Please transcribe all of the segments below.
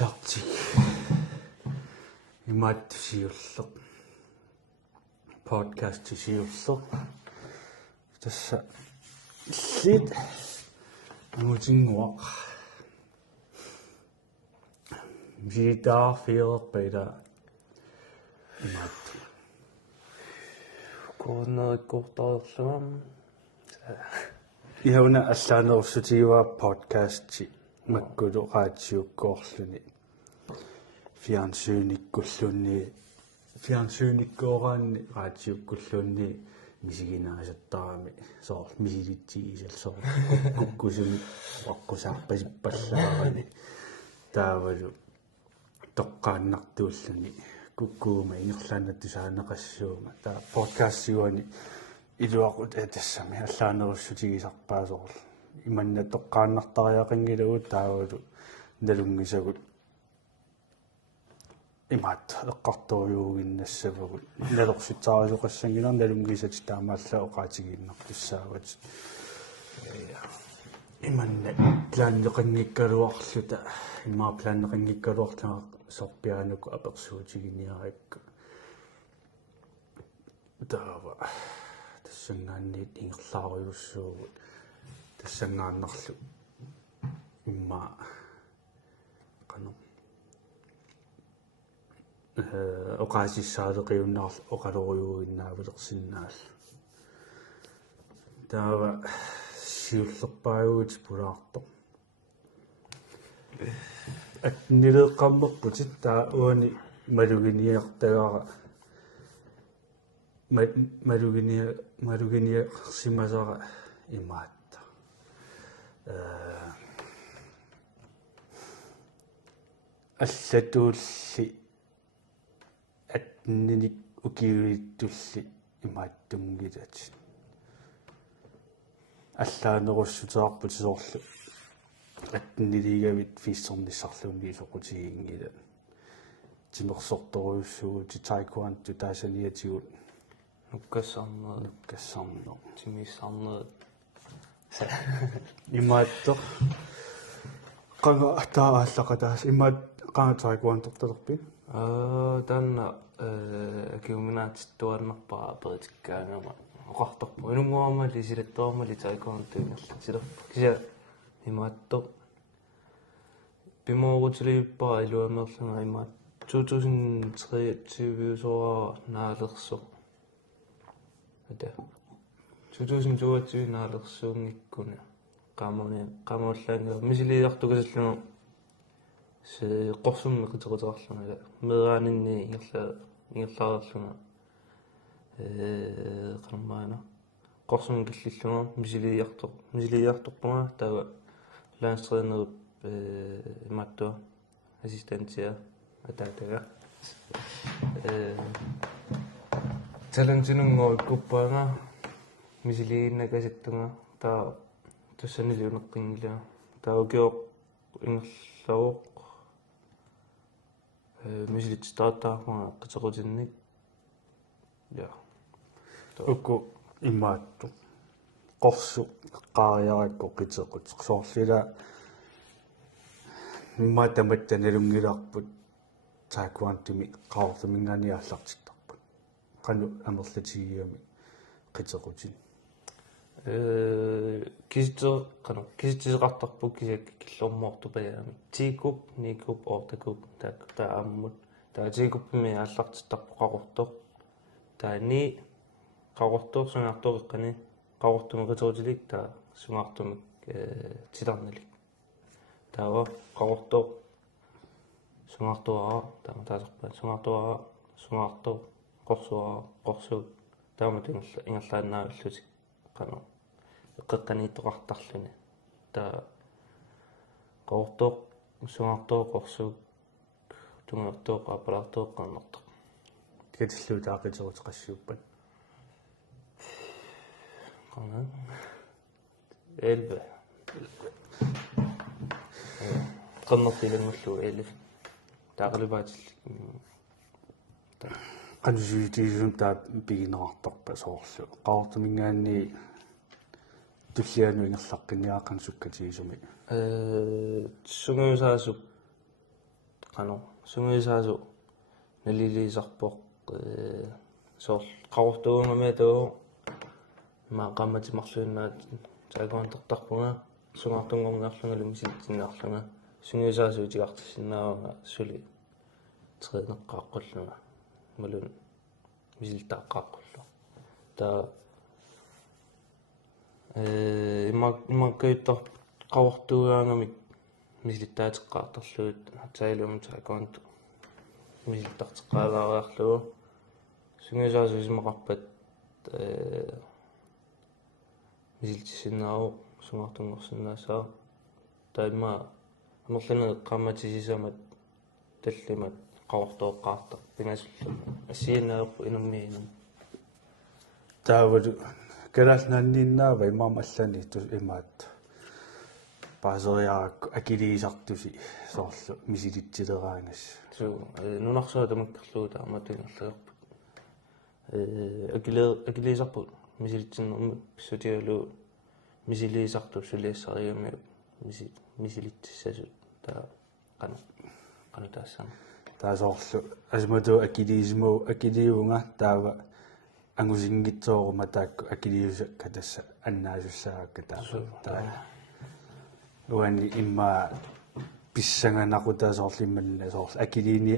Illartik imaattusiulleq podcast tisiulleq tassa illit amutinguaq viitaarfiilerpila imaat kornerikkortaarlugam ihauna allaanerussutigiva podcasti makkulu raatsiukkoorluni fiansyynikkoораanni raatsiukkulluunni misiginaasattarami soor misilittigisal kukkusuni oqqusarpasippallаарani taavalu toqqaannartuulluni kukkuuma ingerlaannattusaaneqassuuma taa podcastiguani iluaqut tassami allaanerussutigisarpaa soor imanna toqqaannartariaqingilugut taavalu nalungisagut imaat eqqartoriuginnassavagut nalorsuttaarisuqassangilaa nalungisati taamaalla oqaatigiinnartussaavat imanna plaanneqanngikkaluarluta immaa plaanneqanngikkaluarlunga sorpiaanuku apersuutiginiarikku taava tassangaanniit ingerlaariussuugut tassangaannarlu immaa qanu oqaasissaadeqiunnaarlu oqaloruyuuginnaavulersinnaalla taava siullerpaaguut pulaarto atnileeqqammerputit taa uani maluginiartagaara maluginiarsimasara imaatta allatuulli atninik ukiulittulli imaattungilat allaanerussutaarput soorlu atniligavit fiissornissarluunni soqutigiingila timersortoruussugut taekwondo taasaniatigut nukkassarneru timissarneru imaatto qanga taa'aallaqataas imaat qanga taekwondo-tortarpi taanna kiuminaatittuannarpara peritikkaangama oqartorpu ilunguarmali silattoormali taekwondo-ingerla silerpa kisia imaatto pimoorutiliuppara iluameerlunga imaat 2023 soora naalersoq ata 2022 naalersuungikkuna qaamaullaanga misiliartukasallunga se qorsummi qitequtaarlunga meeraaninni ingerlaarlunga qanmaana qorsummi kallillunga misiliartorpunga taava landstrænerup imaattua assistentia ataataga talantinunngorikuppaanga misiliinnakasittunga taa tussaniliuneqqingila taukioq ingerlaruq misilitstaartaarpunga qitequtinnik ja ukku immaattu qorsu qaariarakku qitequt soorlila immaatamatta nalungilaarput taekwondo-mi qaorlumingaaniaallartittarput qanu amerlatigiami qitequtin kisitteqartarpuk kisiak killormoortupalaami tiikup niikup oortakup taammut taatiikuppimi aallartittarpu qaqortoq taani qaqortoq sungaartoq iqqani qaqortumi qitequtilik taa sungaartumik tilarnalik taava qaqortoq sungaartuara taama taasarpa sungaartoq qorsuara qorsuuk taamut ingerlaannaaullutik qanu eqqeqqaniittoqartarluni taa qaqortoq sungaartoq qorsuuk tungertoq aapalaartoq qannertoq katillu taaqitequtqassuuppat qana 11 qannertilangullu 11 taaqalipaatillik qanusuutigisum taa piginerartarpa soorlu qaortumingaanni tullianu ingerlaqqinniaaqan sukkatigisumi sungusaasup qanu sunguisaasu naliliisarpoq soorl qawrtuungamatu ma qammatimarluunnaat taaqaantertarpunga sungaartungorngaarlungalu misitsinnaarlunga sunguisaasu tigartissinnaavanga suli trineqqaaqqulluga malun misiltaaqqaaqqullu taa иммаккуиттор qawrtuugaangamik мисилиттаатеққарторлуут таилуум таакаант мисилтартеққаалаариарлугу сунгисаасу исмақарпат мисилтиссиннааву сунгартунгорсиннаасаа таима амерланеэ қамматисисамат таллимат qawrtuoqqaartar pingasullu ассииннаерпу инуммиинум таавалу калаалнааннииннаава имаам аллани тус имаат паасериаакку акилиисартуси соорлу мисилитсилераангас суу нунарсуа тамаккерлуута аматунгерлуерпут акилиисарпут мисилитсиннэрмут писсутигалу мисилиисарту сулиассариумми мисилитсиссасут таа qanu taassana таасоорлу асмату акилиисму акилиунга таава ангусингитсоорма таакку акилиусакка тасса аннаасуссаакка таа уани имма писсанганакутаасоорлимманна соорл акилиини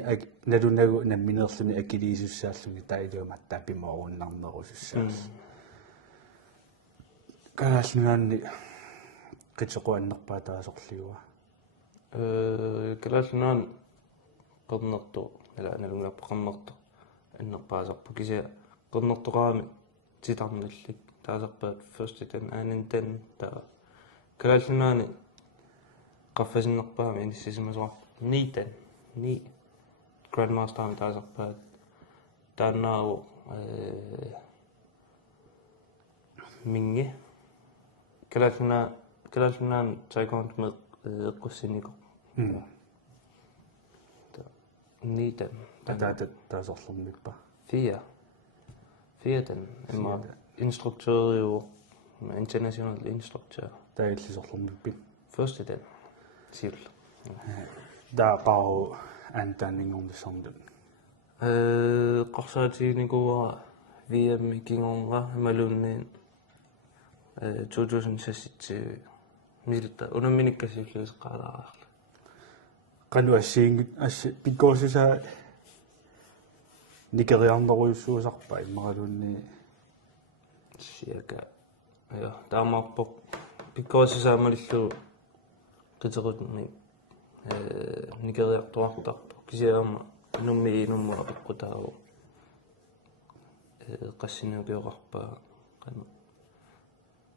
налунагу намминерлүни акилиисуссааллуни таилуаматтаа пимооруннарнерусуссаас калаалнгаанни qitsoquannerpaa taasорлиуа калаалнаан qernertu налунгааппеқарнерто аннерпаасарпу кися qernertoqaami титарналлик таасарпаат first ten aanin ten таа калаалнаани qaffasinnерпаами иниссисимасуар нитан ни grandmaster таасарпаат тааннааву минге калаалнаан тайконтме эққуссинико нитан таасорлэрмиппа фиатан имма инструктøриу international instructor таиллисорлэрмиппит first ten сил даақау антанингорнссарнут qarsaatiginikua VM kingornga malunni 2006 милта унамминиккасиуллуисеққалаараарла qanu assiingit assi pikkosusa nikeriarneruissuusarpa immaralunni сиака я таамаарпоқ пиккоосисаамалиллу қитерутни никериартуартарпо кисиаама нумми аппутааву qassinuukiоқарпаа qanu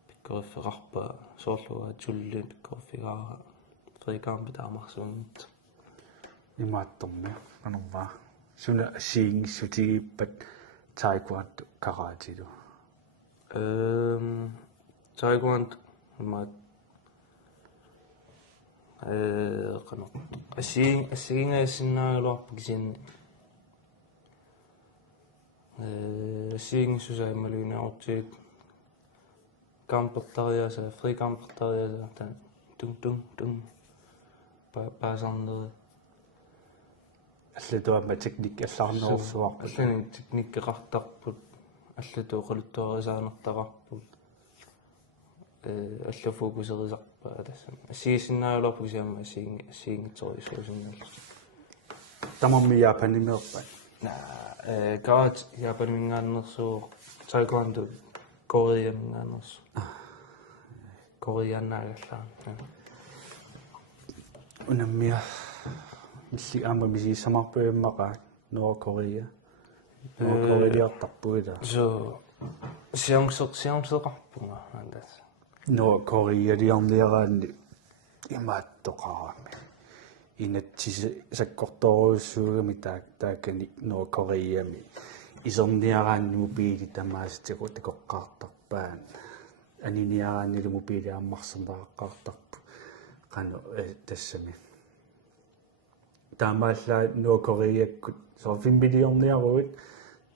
пиккоффеқарпаа соорлуа тулли пиккоффигаара фрикаампи таамарсууннит имаатторми анерваа суна ассиингиссутигиппат таикуатту караатилу таикуант маат qanu ассигингаасиннаагалуарпу кисианни ассигингиссусаималуинаортиит кампертариаса фрикампертариаса тан тун паасарнери аллатуамма техник аллаарнерсуарпут аллани техниккеқартарпут аллатуу қалуттуарисаанертақарпут алла фокусерисарпаа тассам ассигисиннаагалуарпу кисиамма ассигингитсорисуусиннаалла тамамми яапанимеерпат гарат яапанимингааннерсуу таикуанду кореямингаанерсу кореяннаагаллаа унаммиа милли аама мисиссамарпуиммаqa Норкорея Норкореяартарпуила so сиамсеқарпунга андас Норкореялиарниараанни имааттоқарами инатсиса саккорторуссуугами тааккани Норкореями исерниарааннуму пиили тамааситику такоққартарпаан аниниарааннилуму пиили аммарсернааққартарпу qanu тассами таамааллаат Норкореяккут 5 миллионниаруут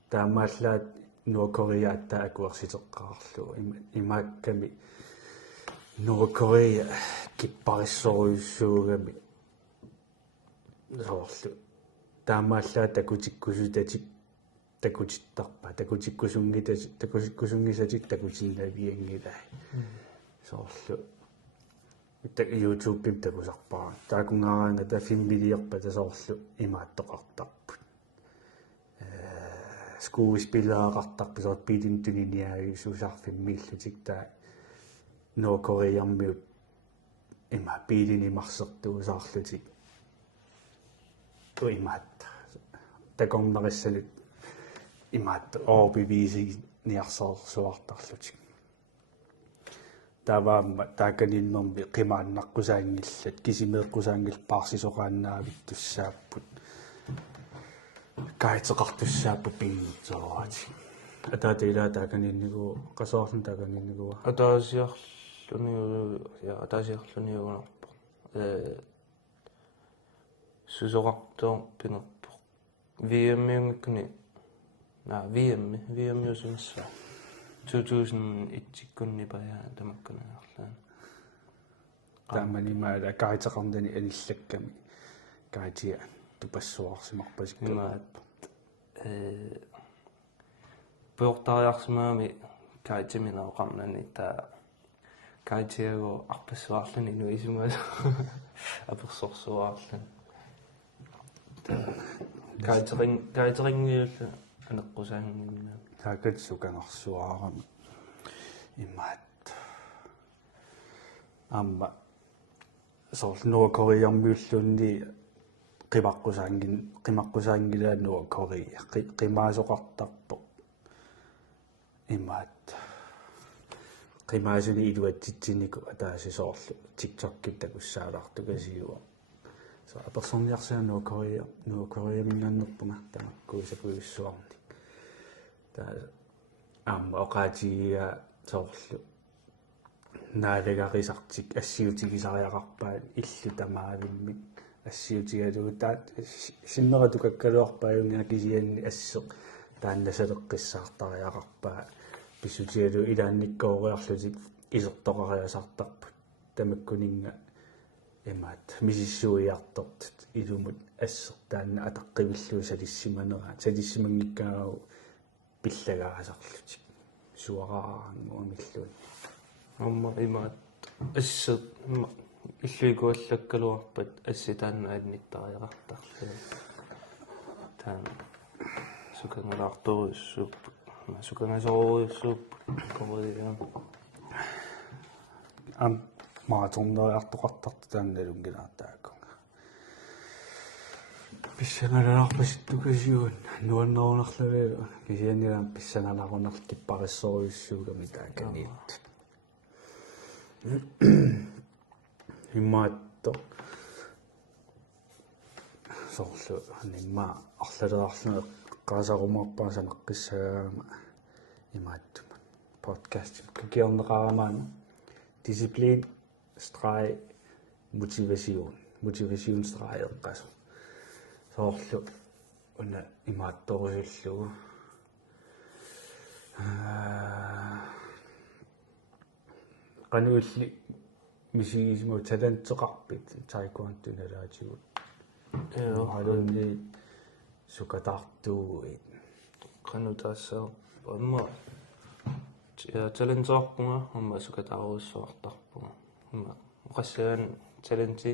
таамааллаат Норкореяатта акуерситеққарлу имаакками Норкорея киппариссоруйуссуугами soorlu taamaallaa takutikkusutatik takutittarpa takutikkusungisatik takutiinnaviangilaa soorlu YouTube takusarpaa taakungaaraana tafimmiliarpa tasoorlu imaattoqartarput skuespilleraqartarpi soort piitintuniniaagi suusarfimmiillutik taa Nordkorearmiut ima piilinimarsertuusaarlutik uimaat takornarissalut imaat overbevising niarsoorsuartarlutik taavaamma taakaninnermi qimaannaqqusaangillat kisimeeqqusaangilpaarsisoqaannaavittussaapput kaitseqartussaappu pinngitsoorati атаатилаа тааканииннигу qasooрлун тааканииннигуа атаасиарлуниугунарпо сусоқартоо пинерпо VM-миунгиккуни VM-юсумассаа 2001-кунни пая тамаккунаарлаан тааманимаала каитеқарнани аниллакками каитиа тупассуарсимарпасиккунаат пуортариарсимаами каитиминеоқарнани таа каитиаго арпассуарлани нуисумас аперсорсуаарлан каитерингиулла анеққусаангинна таакатсуканарсуаарами имаат амма соорнуакориармиуллунни qimaqqusaangilaa Korea qimaasоqartarpo имаат qimaasunni iluatsitsiniku ataasisoorlu TikTok-kit takussaalартукасиуа so аперсорниарсиануу Korea минганнерпунга тамаккуусапуиссуарни таа амма оqaатигиа соорлу наалагарисартик ассиутигисариақарпаат иллу тамаавиммик ассиутигалугу таат синнерату каккалуарпааюнга кисианни ассеқ тааннасалеққиссаартариақарпаа писсутигалу илаанниккоориарлутик исертоқариасартарпут тамаккунинга имаат мисиссуиартортут илумут ассеқ таанна атаққивиллуу салиссиманера салиссимангиккаагу пиллагаасарлутик суараарангуамиллуи амма имаат ассеқ иллуикуаллаккалуарпат асситаанна аанниттариақартарлу таан сукангалаарторуссууп сукангасооруссууп кориа ам маратоннериартоқартарту таанналунгилаартааккунга писсаналаарпаситтукасиуун нуаннерунарлалу кисианнилаам писсаналаарунерлкиппариссоруйуссуугами тааканиит имаатто соорлу анимма арлалеарлуне qaasarumorpaa saneqqissagaama imaattumat podcast kikierneqaramaana disciplin streg motivation streg eqqasu soorlu una imaattorusullugu qanuulli misigismu talentteqarpit taekwondo-nalaatigut alunni sukataartuuit qanutaassa amma talentorpunga amma sukataaruussuartarpunga amma qassaan talenti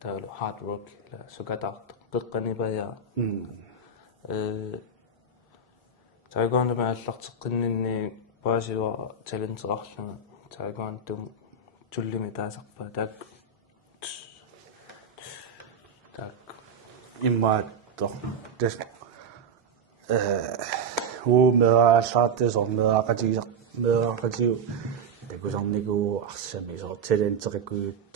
taalu hard rock la sukataartu qeqqanipaya taekwondo ma allarteqqinninni paasiwa talenteqarlanga taekwondo tullimi taasarpa taak immaatto des medaallaattes medaaqatiu takusarniku arsami so talenteqikuyut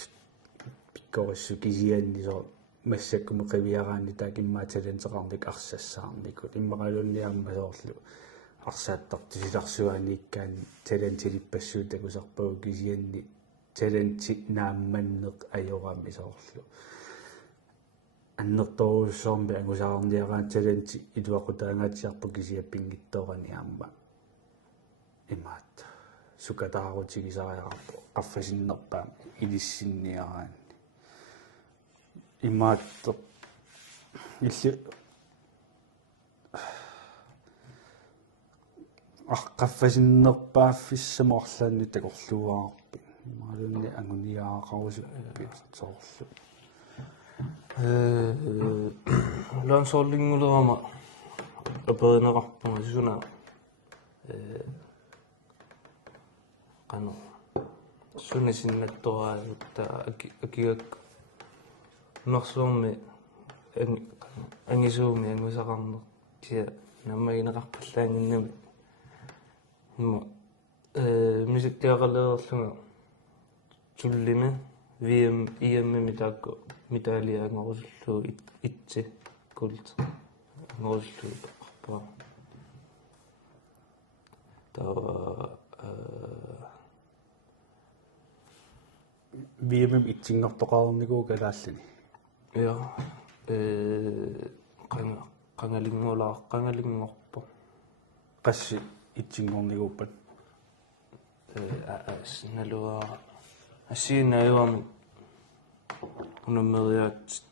pikkorissu kisianni so массаккуми қивиараани таакиммаа талентеқарник арсассаарникут иммақалунниарма соорлу арсааттарти силарсуанииккаан талентилиппассуут такусарпагу кисианни таленти наамманнеқ ajorami соорлу аннерторуссоорми ангусаарниараан таленти илуақутаангаатиарпу кисиаппингитторани аама имаат сукатаарутигисариарпу қаффасиннерпаами илиссинниараани имаатто illi qaffasinnерпааффиссама орлаанни такорлуаарпи маалунни агуниаақарусуппи соорлу лансоорлингулерама аперинеқарпунга сисуна qanu sunni sinnattoraasutta akigak unersuurmi angisuumi angusaqarner tia nammagineqarpallaanginnami imma misikkiaqaleerlunga tullimi VM IM mitaakku mitaliaangorullu itsi kult angorullu qarpaa tawa VM itsinngortoqarnernigu kalaallani ja qangalingorpo qassi itsinngorniguuppat nalua assiinnaayuami unammeriaat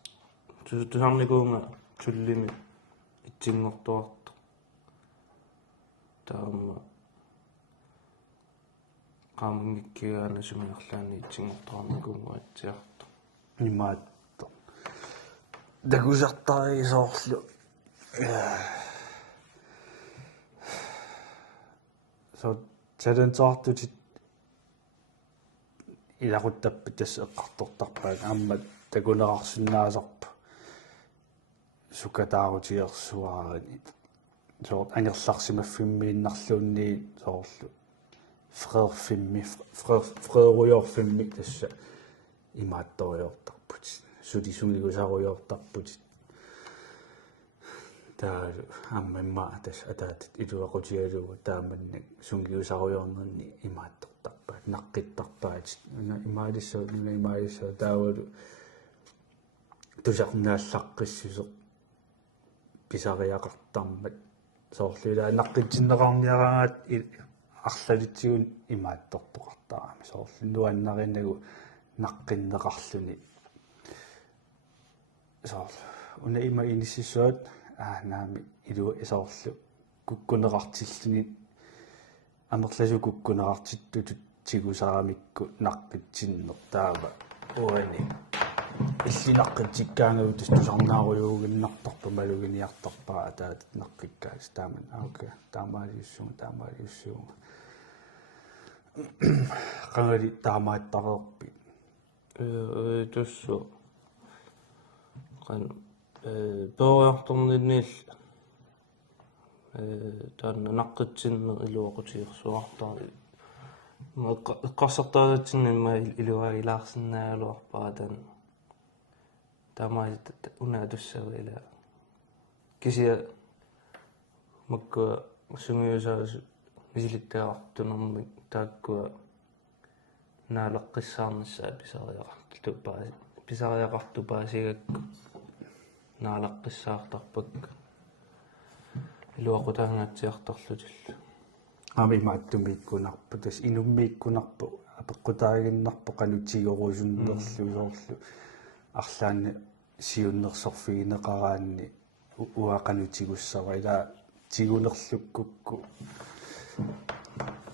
tusarnikuunga tullimi itsinngortoartu taamma qaamungikkigaana suminerlaani itsinngortoarnikuunga atsiartu имаатто дагусартариисоорлу so talentaartutit илақуттаппа тасса эққартортарпаат аама такунеқарсинаасарпа сукатаарутиерсуаарани соорт ангерларсимаффиммииннарлуунни соорлу фрееруйорфимми тасса имаатториортарпут сулисунгигусаруйортарпут таа аммамма тас атаатит илуақутигалугу тааманнак сунгигусаруйорнерни имааттортарпаат наққиттарпаат имаалиссаа имаалиссаа таавалу тусарнааллаққиссусеқ писариақартармат соорлуилаа наққитсиннеқарниараат арлалитсигун имааттортоқартарами соорлу нуаннариннагу наққиннеқарлуни соорлу уна има иниссисуат наами илу исоорлу куккунеқартиллуни амерласу куккунеқартиттутут тигусарамикку наққитсиннер таава уани иллинаққитсиккаангаву тустусарнааруйуугиннарторпа малугиниарторпаа атаат наққиккаас тааман аока таамаалиуссуунга qangari taamaаттареерпи туссу qan пеориарторнинниил таанна наққитсиннер илуоқутиерсуартари эққарсартааратсиннимма илуагилаарсинаагалуарпаа таан таамаалит унаа туссава ила кисия макка сунгиусаас мисилиттаартунерми тааккуа наалеққиссаарнссаа писариақартупаасигакку наалеққиссаартарпак илуақутаангаатсиарторлутилла ами мааттумииккунарпу тас инуммииккунарпу апеққутаагиннарпо канутигорусуннерлу соорлу арлаанни сиуннерсорфигинеқараанни уақанутигуссава ила тигунерлуккукку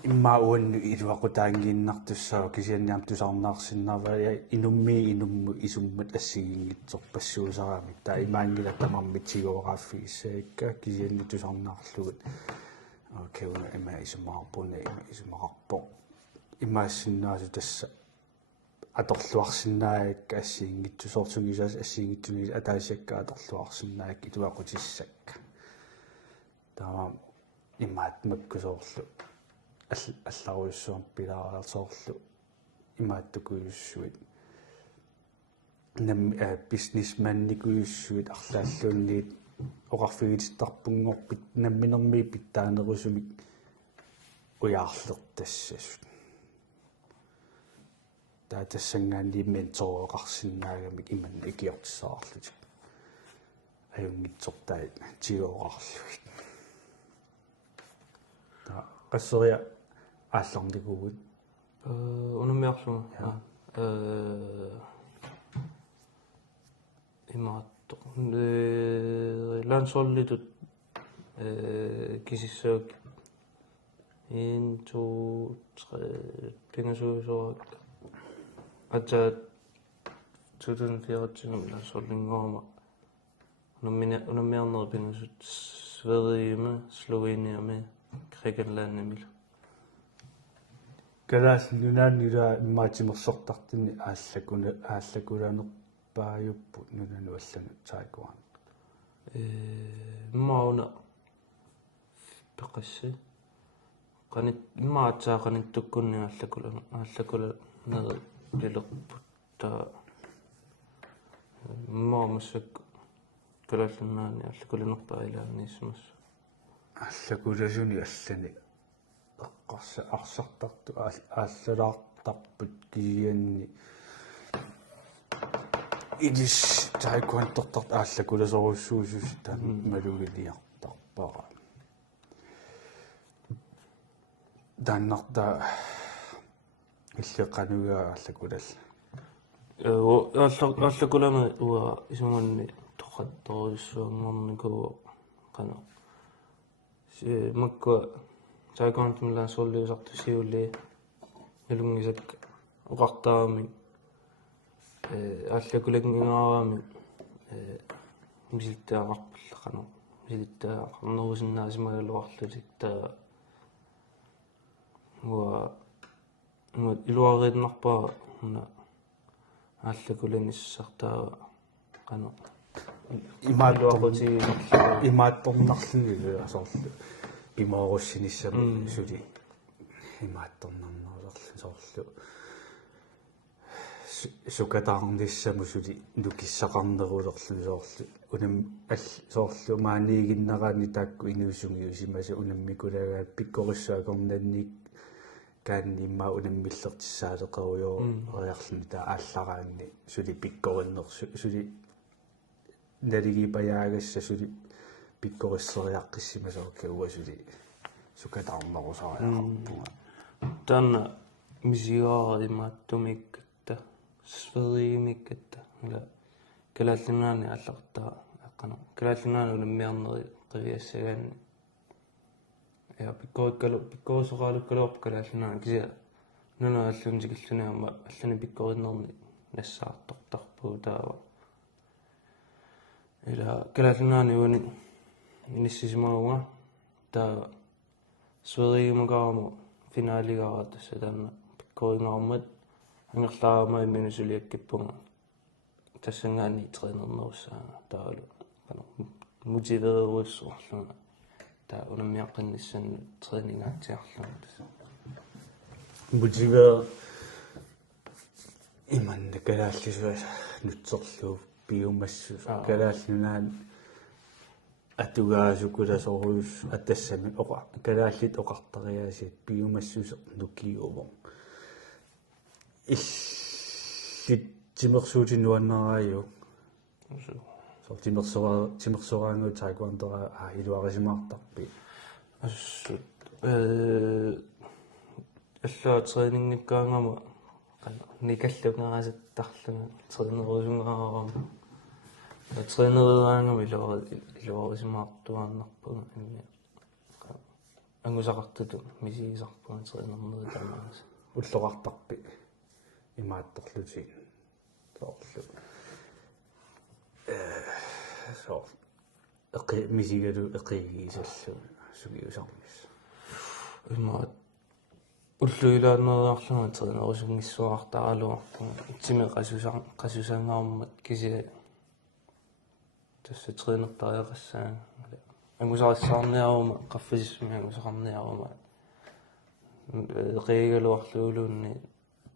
имма уанну илуақутаангииннартуссаа кисианниам тусаарнаарсиннарвая инумму исуммат ассигингитсорпассуусараами таа имаангила тамармит тигоогаффигиссаикка кисианни тусаарнаарлугут океуна има исумаарпуна има исумақарпо имаассиннаасу тасса аторлуарсинаакка ассигингитсусоортунгисаас ассигингитсуни атаасиакка аторлуарсинаак итуақутиссакка таа имаат маккусоорлу алларуйуссуам пилаараасоорлу имааттукуйуссуит нам бизнесманникуйуссуит арлааллуунниит оқарфигититтарпунгорпит намминерми питтаанерусумик уяарлертассасут таа тассангаанни ментороқарсинаагамик иман икиортисаарлутик аюнгитсортаит тигооқарлугит таа qasseriа аалларникугут унумиарлунга имаат landsholditut kisissaak 1 2 3 pingasuusorak atat 2024 landsholdingooma unammiarner pingasut Sverigeме Sloveniame Grækenlandimil Kalas nunaanila immaatimersortartinni ааllakulaanerpaajuppu nunanu allanu taikuan mauna peqassi qanit immaatsaaqanittukkunni ааллакула нер лилерпут таа маамассак калаллуннаани ааллакулинерпаа илааниссмас ааллакуласуни аллани эққарса арсартарту ааллалаартарпут киянни идис таикуантортарт ааллакуласоруссуусус таа малугилиартарпара даннарта иллеққануга ааллакулал ааллакулама уа исуманни тоқатторуссуангорнику қана макка таикуантмилла соллиусарту сиулли илунгисак оқартаами ааллакулагнгаараами мисилтаақарпалла қана мисилтаақарнерусиннаасимагалуарлутик таа уа илуаритнарпаа уна ааллакуланиссартаа қана имаатторнарлуги асоорлу пимааруссиниссами сули имаатторнарнерлу соорлу сукатаарниссаму сули нукиссақарнерулерлу соорлу унам ал соорлу маанигиннераани таакку инуусунгиу симаса унаммикулагаат пиккориссаакорнанник kaanni imma unamмиллертиссаалеқеруйоо ариарлуни таа ааллараанни сули пиккориннерсу сули налигипаяагасса сули пиккориссериаққиссимасаокка уа сули сукатаарнерусариақарпуга танна мисигаа имааттумиккатта Sverigemikkatta ила калааллунаани аллартаа аққана калааллунаани унаммиарнери қивиассагаанни я пиккорисоқалуккалуарпа калааллунаани кися нуна аллунтикиллуниарма аллани пиккориннерни нассаартортарпуу таава ила калааллунаани уани иниссисимагунга таа Sverigemagaamo финаалигаратасса таанна пиккорингаармат ангерлаарма имминусулиаккиппунга тассангаани тренернеруссаага таалу кана мотиверуссоорлуна таа унаммиаққинниссан тренингаатиарлуна тасса мотивер иманна калааллисуаса нутсерлуу биумассу калааллунаан атугаасукуласоруус аттассами оқа калааллит оқартариаасиат биумассусеқ нукиувоо иллит тимерсуутиннуаннерааю со тимерсораангуу таакуантера илуарисимаартарпи ассут аллаа тренингиккаангама никаллунгаарасаттарлуга тренерусунгаарама тренериаангама илуарисимаартуааннарпуга имми ангусақартуту мисигисарпуга тренернери тамаас уллоқартарпи имаатторлутин соорлу соо эқи мисигалу эқигисаллу сугиусармис имаат уллуилааннериарлуга тренерусунгиссуартаралуарпуга итсими қасусангаармат кися тасса тренертариақассаа ангусариссаарниарума қаффисисми ангусақарниарума эқигалуарлуулуунни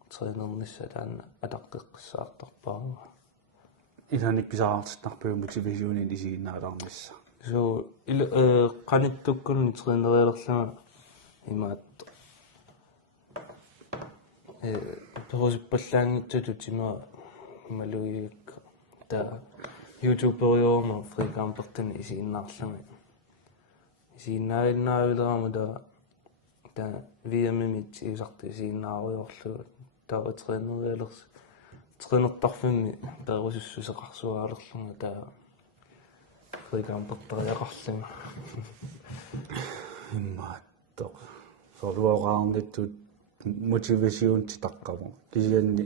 тренернисса таана атаққиққиссаартарпаарма иланик писаартарпуу мотивасионин исигиннаалаармисса so qanitukkunni treenerialerlama imaat perusippallaangitsutut ima maluiik ta YouTuberiorma frikampertani isiginnaarlama isiginnaavinnaavilerama ta VMMit iusarti isiginnaaruyorlu ta treenerialers treenertarfimmi perusussuseqarsuaalerlunga ta фрикаам пертариақарлума иммааттоқ соруораарнитут мотивасиунтитаққаву кисианни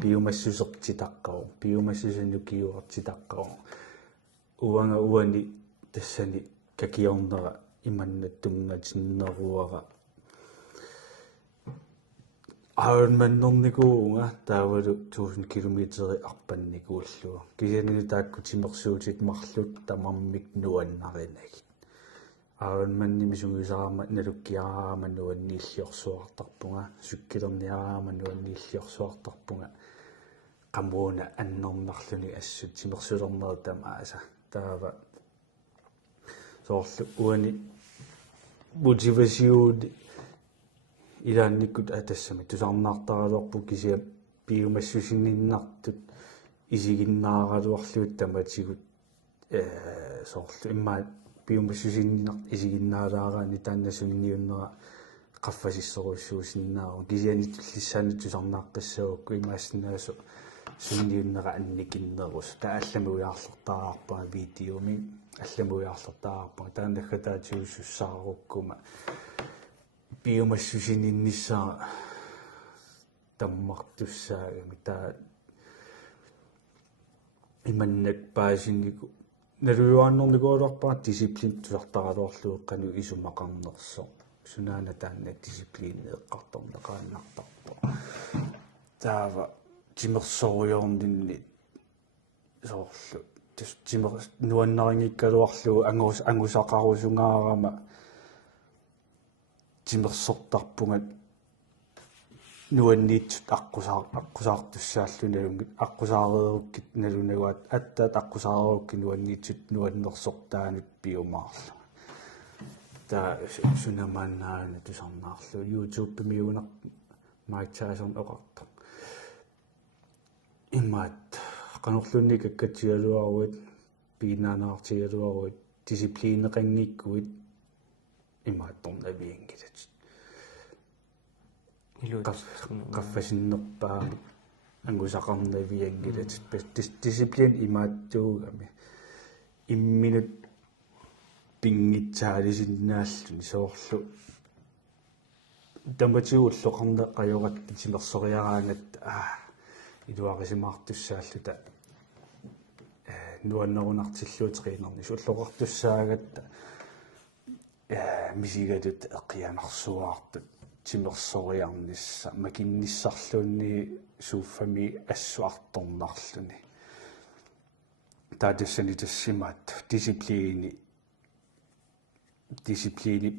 биумассусертитаққаву биумассусанукиуартитаққаву уани тассани какиорнера иманнат тумнатиннеруара аерманнорникуунга таавалу 1000 километри арпанникууллуа кисианни тааккутимерсуутит марлут тамармик нуаннаринагит аерманними сунгисаама налуккиараама нуаннииллиорсуартарпунга суккилерниараама нуаннииллиорсуартарпунга qamruuna annornarluni assut timерсулернери тамааса таава соорлу уани мотивасиуут илаанниккут атассами тусаарнаартаралуарпу кисиа биумассусинниннартут исигиннааралуарлуут таматигут соорлу имма биумассусиннинарт исигиннаалаараани тааннасунниуннера qaffasisseruissuusinnaaru kisiani tullissaani tusarnaaqqiссавукку имаассинаасу сунниуннера анникиннерус таалламуяарлертаарпаа видеоми алламуяарлертаарпаа тааннаггатаатиуссуссааруккума биомассусининнissaa таммартуссаагами таа иманнак паасиннику налуюааннорникуалуарпаа дисциплин тусартаралуорлуэккану исумақарнерсо сунаана таанна дисциплинеэққарторнеқааннартарпо таава тимерсоруйорнинни соорлу тимер нуаннарингиккалуарлу ангусақарусунгаарама тимерсортарпугат нуанниитсут аққусаартуссааллуналунгит аққусаарееруккит налунагуат аттаат аққусаареерукки нуанниитсут нуаннерсортаанут биумаарлу та сунаманнаана тусарнаарлу YouTube миунер маачаасерн оқарто иммаат канорлунни каккатсиалуаруит пинанаартигалуаруит дисциплинеқангиккуит иммаат торнавиингилат qaffasinnерпаами ангусақарнавиангилат дисциплин имааттуугами имминут пингитсаалисиннааллуни соорлу таматиуллоқарне қajorат тимерсориараангат илуарисимаартуссааллута нуаннерунартиллуутеқинерни суллоқартуссаагатта мисигатут эққианарсуаартут тимерсориарнисса макинниссарлуунни сууффами ассуарторнарлуни таатассани тассимаат дисциплини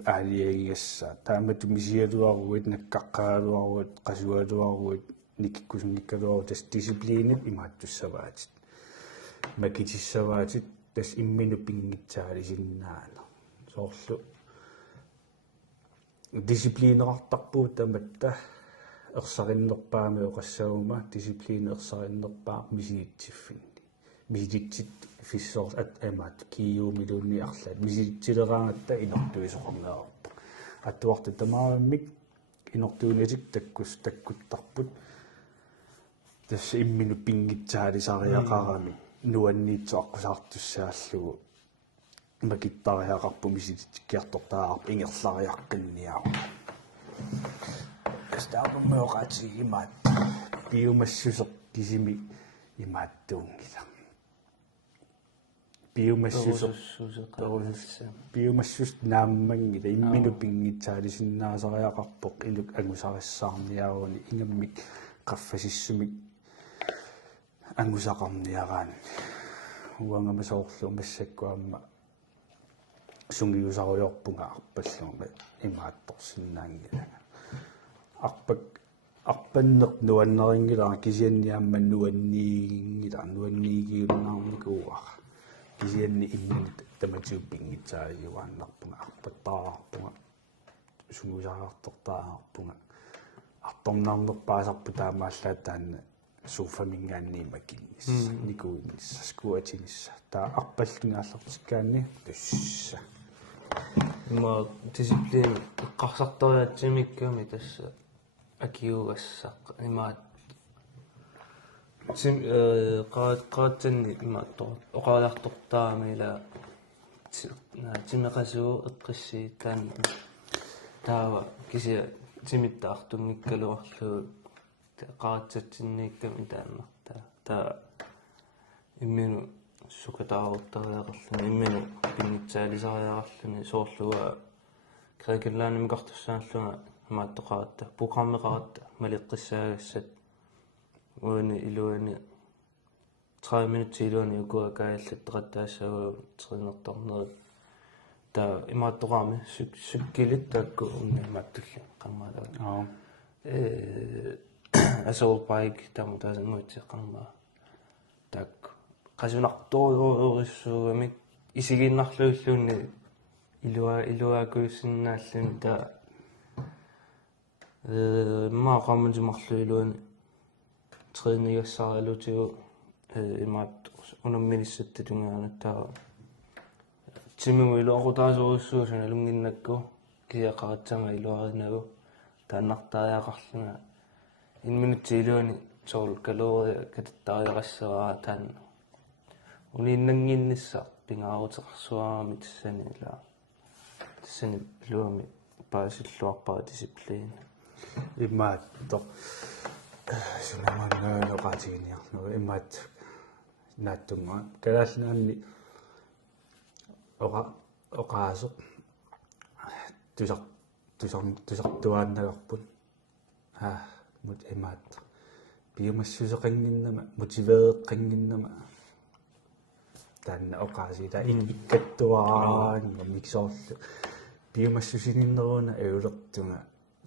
аалиагиасса таамату мисиалуаруит наккаққаалуаруит қасуалуаруит никиккусунгиккалуару тас дисциплинит имааттуссаваатит макитиссаваатит тас иммину пингитсаалисиннаана соорлу дисциплинеқартарпуут таматта ерсариннерпаами оқассагума дисциплинеерсариннерпаа мисигитсиффинни мисигитсит фиссоорс амаат киюумилуунни арлаат мисигитсилераангатта инортуисоқарнеарпа аттуарта тамааммик инортуунатик таккуттарпут тасса иммину пингитсаалисариақарами нуанниитсо аққусаартуссааллугу макиттариақарпу мисигитсиккиартортаарпа ингерлариаққинниаа стаапмеоқати имаат биумассусеқ кисими имааттуунгила биумассус нааммангила иммину пингитсаалисиннаасариақарпоқ илук ангусариссаарниаруни ингаммик qaffasissumik ангусақарниараани уангама соорлу массаккуамма сунгиусаруйорпунга арпаллума имаатторсиннаангилага арпаннеқ нуаннерингилаа кисианниаамма нуанниигиуннаарникууара кисианни имминит таматиуппингитсаариуааннарпунга арпаттаарпунга сунгиусараартортаарпунга арторнаарнерпаасарпу таамааллаа таанна суuffамингаанниима киннисса никуиннисса скуатинисса таа арпаллунгааллартиккаанни тусса има дисциплин эққарсарториатсимикками тасса акиугассақ имаат сим qaatsanni имааттор оқаалартортаами ила тимеқасуу эққиссии таан таава кися тимиттаартунгиккалуарлуу qaratsatsинниикками тааннарта таа иммину сукатаарутариақарлуни иммину пингитсаалисариақарлуни соорлуга крикеллааними картуссааллунга мааттоқаратта программеқаратта малеққиссаагассат уани илуани 30 минутти илуани укуа кааллаттеқаттаассагу тринертарнерит таа имааттоқарми суккилит таакку уннамааттулли қаммаалаа асоолпайк таму таасангуутеқармаа таакку qasuunartooriurissuugamik isiginnarluulluunni илуаакуиссиннааллуни таа маақаммутимарлуилуани тринигассааралутигу имаат унамминиссатта тунгаанаттаа тимму илуақутаасоруссуусуна лунгиннакку киақаратсама илуаринагу тааннартариақарлунга инминутти илуани соол калория кататтариақассаваа таанна униннангиннссаа пингаарутеқарсуарами тассани луами паасиллуарпаа дисциплин имаатто сунаманнаалоқатигиниарнуга имаат нааттунга калаалнаанни оqaасоқ тусартуааннагарпут мут имаат биомассусеқангиннама мотивеэққангиннама таанна оqaасита иккаттуараанга миксоорлу биомассусининнеруна эулертунга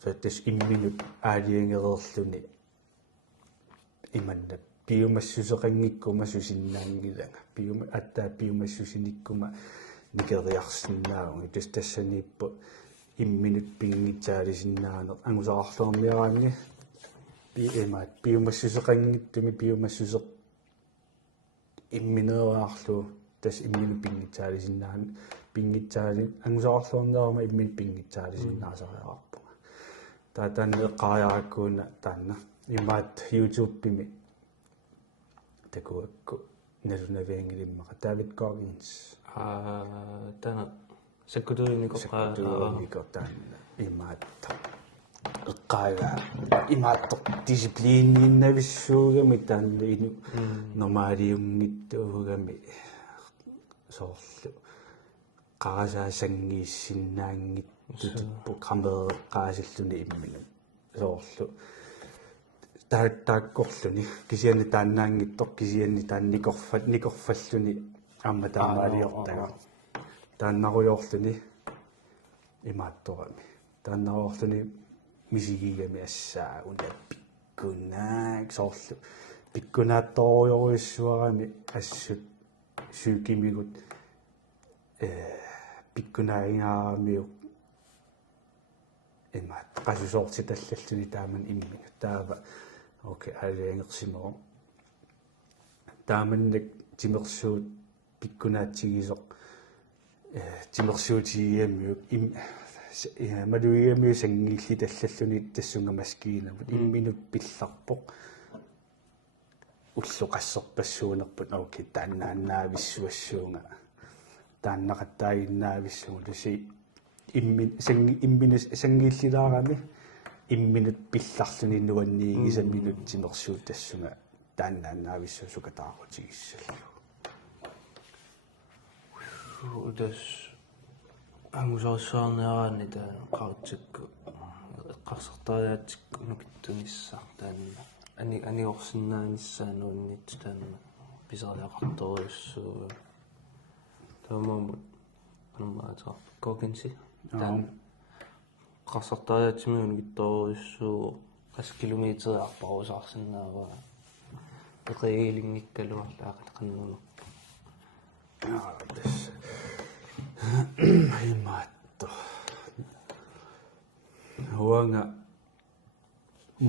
соттас имминут аалиангерерлуни иманна биомассусеқангиккума сусиннаангилага биомассусиниккума никериарсиннаагу тассанииппу имминут пингитсаалисиннаанер ангусаарлуармиараанни имаат биомассусеқангиттуми биомассусеқ имминераарлу тас иммину пингитсаалисиннаан пингитсаали ангусаарлуарнеарма иммин пингитсаалисиннаасариарпунга таанеққариараккууна таанна имаат YouTube-пими такуакку налунавиангилиммақа David Goggins таана саккутуиникоққаана имаатта эққаага имаатто дисциплининнависсуугами таанна ину нормалиунгиттуугами соорлу qaasaasangiissinnaangit tutuppu qameriqqaasilluni imminu sooрлу тааккорлуни кисиани тааннаангиттор кисиани таанникорфаллуни аама таамаалиортага тааннаруйоорлуни имаатторами тааннаруорлуни мисигигами ассаа унаппиккунаак соорлу пиккунаатторуйоруиссуарами ассут сюкимигут пиккунаагаармиу имаат qasusoortitallalluni taaman imminu taava окей алиангерсимоо тааманнак тимерсуут пиккунаатсигисоқ тимерсуутигиаммиук малуигамиу сангиилли таллаллуни тассунга маскиинамут имминут пилларпоқ уллоқассерпассуунерпут окей тааннааннаависсуассуунга тааннақаттаагиннаависсугу туси имминус сангииллилаарами имминут пилларлуни нуанниигисамминут тимерсуут тассунга тааннааннаависсу сукатаарутигиссаллу удас ангусоорсуарнераани таа qaartikku эққарсартариатикку нукиттуниссаа таанна аниорсиннааниссаанууннит таанна писариақарторуссуу таамаамут анмаатаа кокинси таан qarsartariatimigun gittoruissuu 10 километриарпарусаарсинаава эқиилингиккалуарлаақат қаннуну тас имаатто хуанга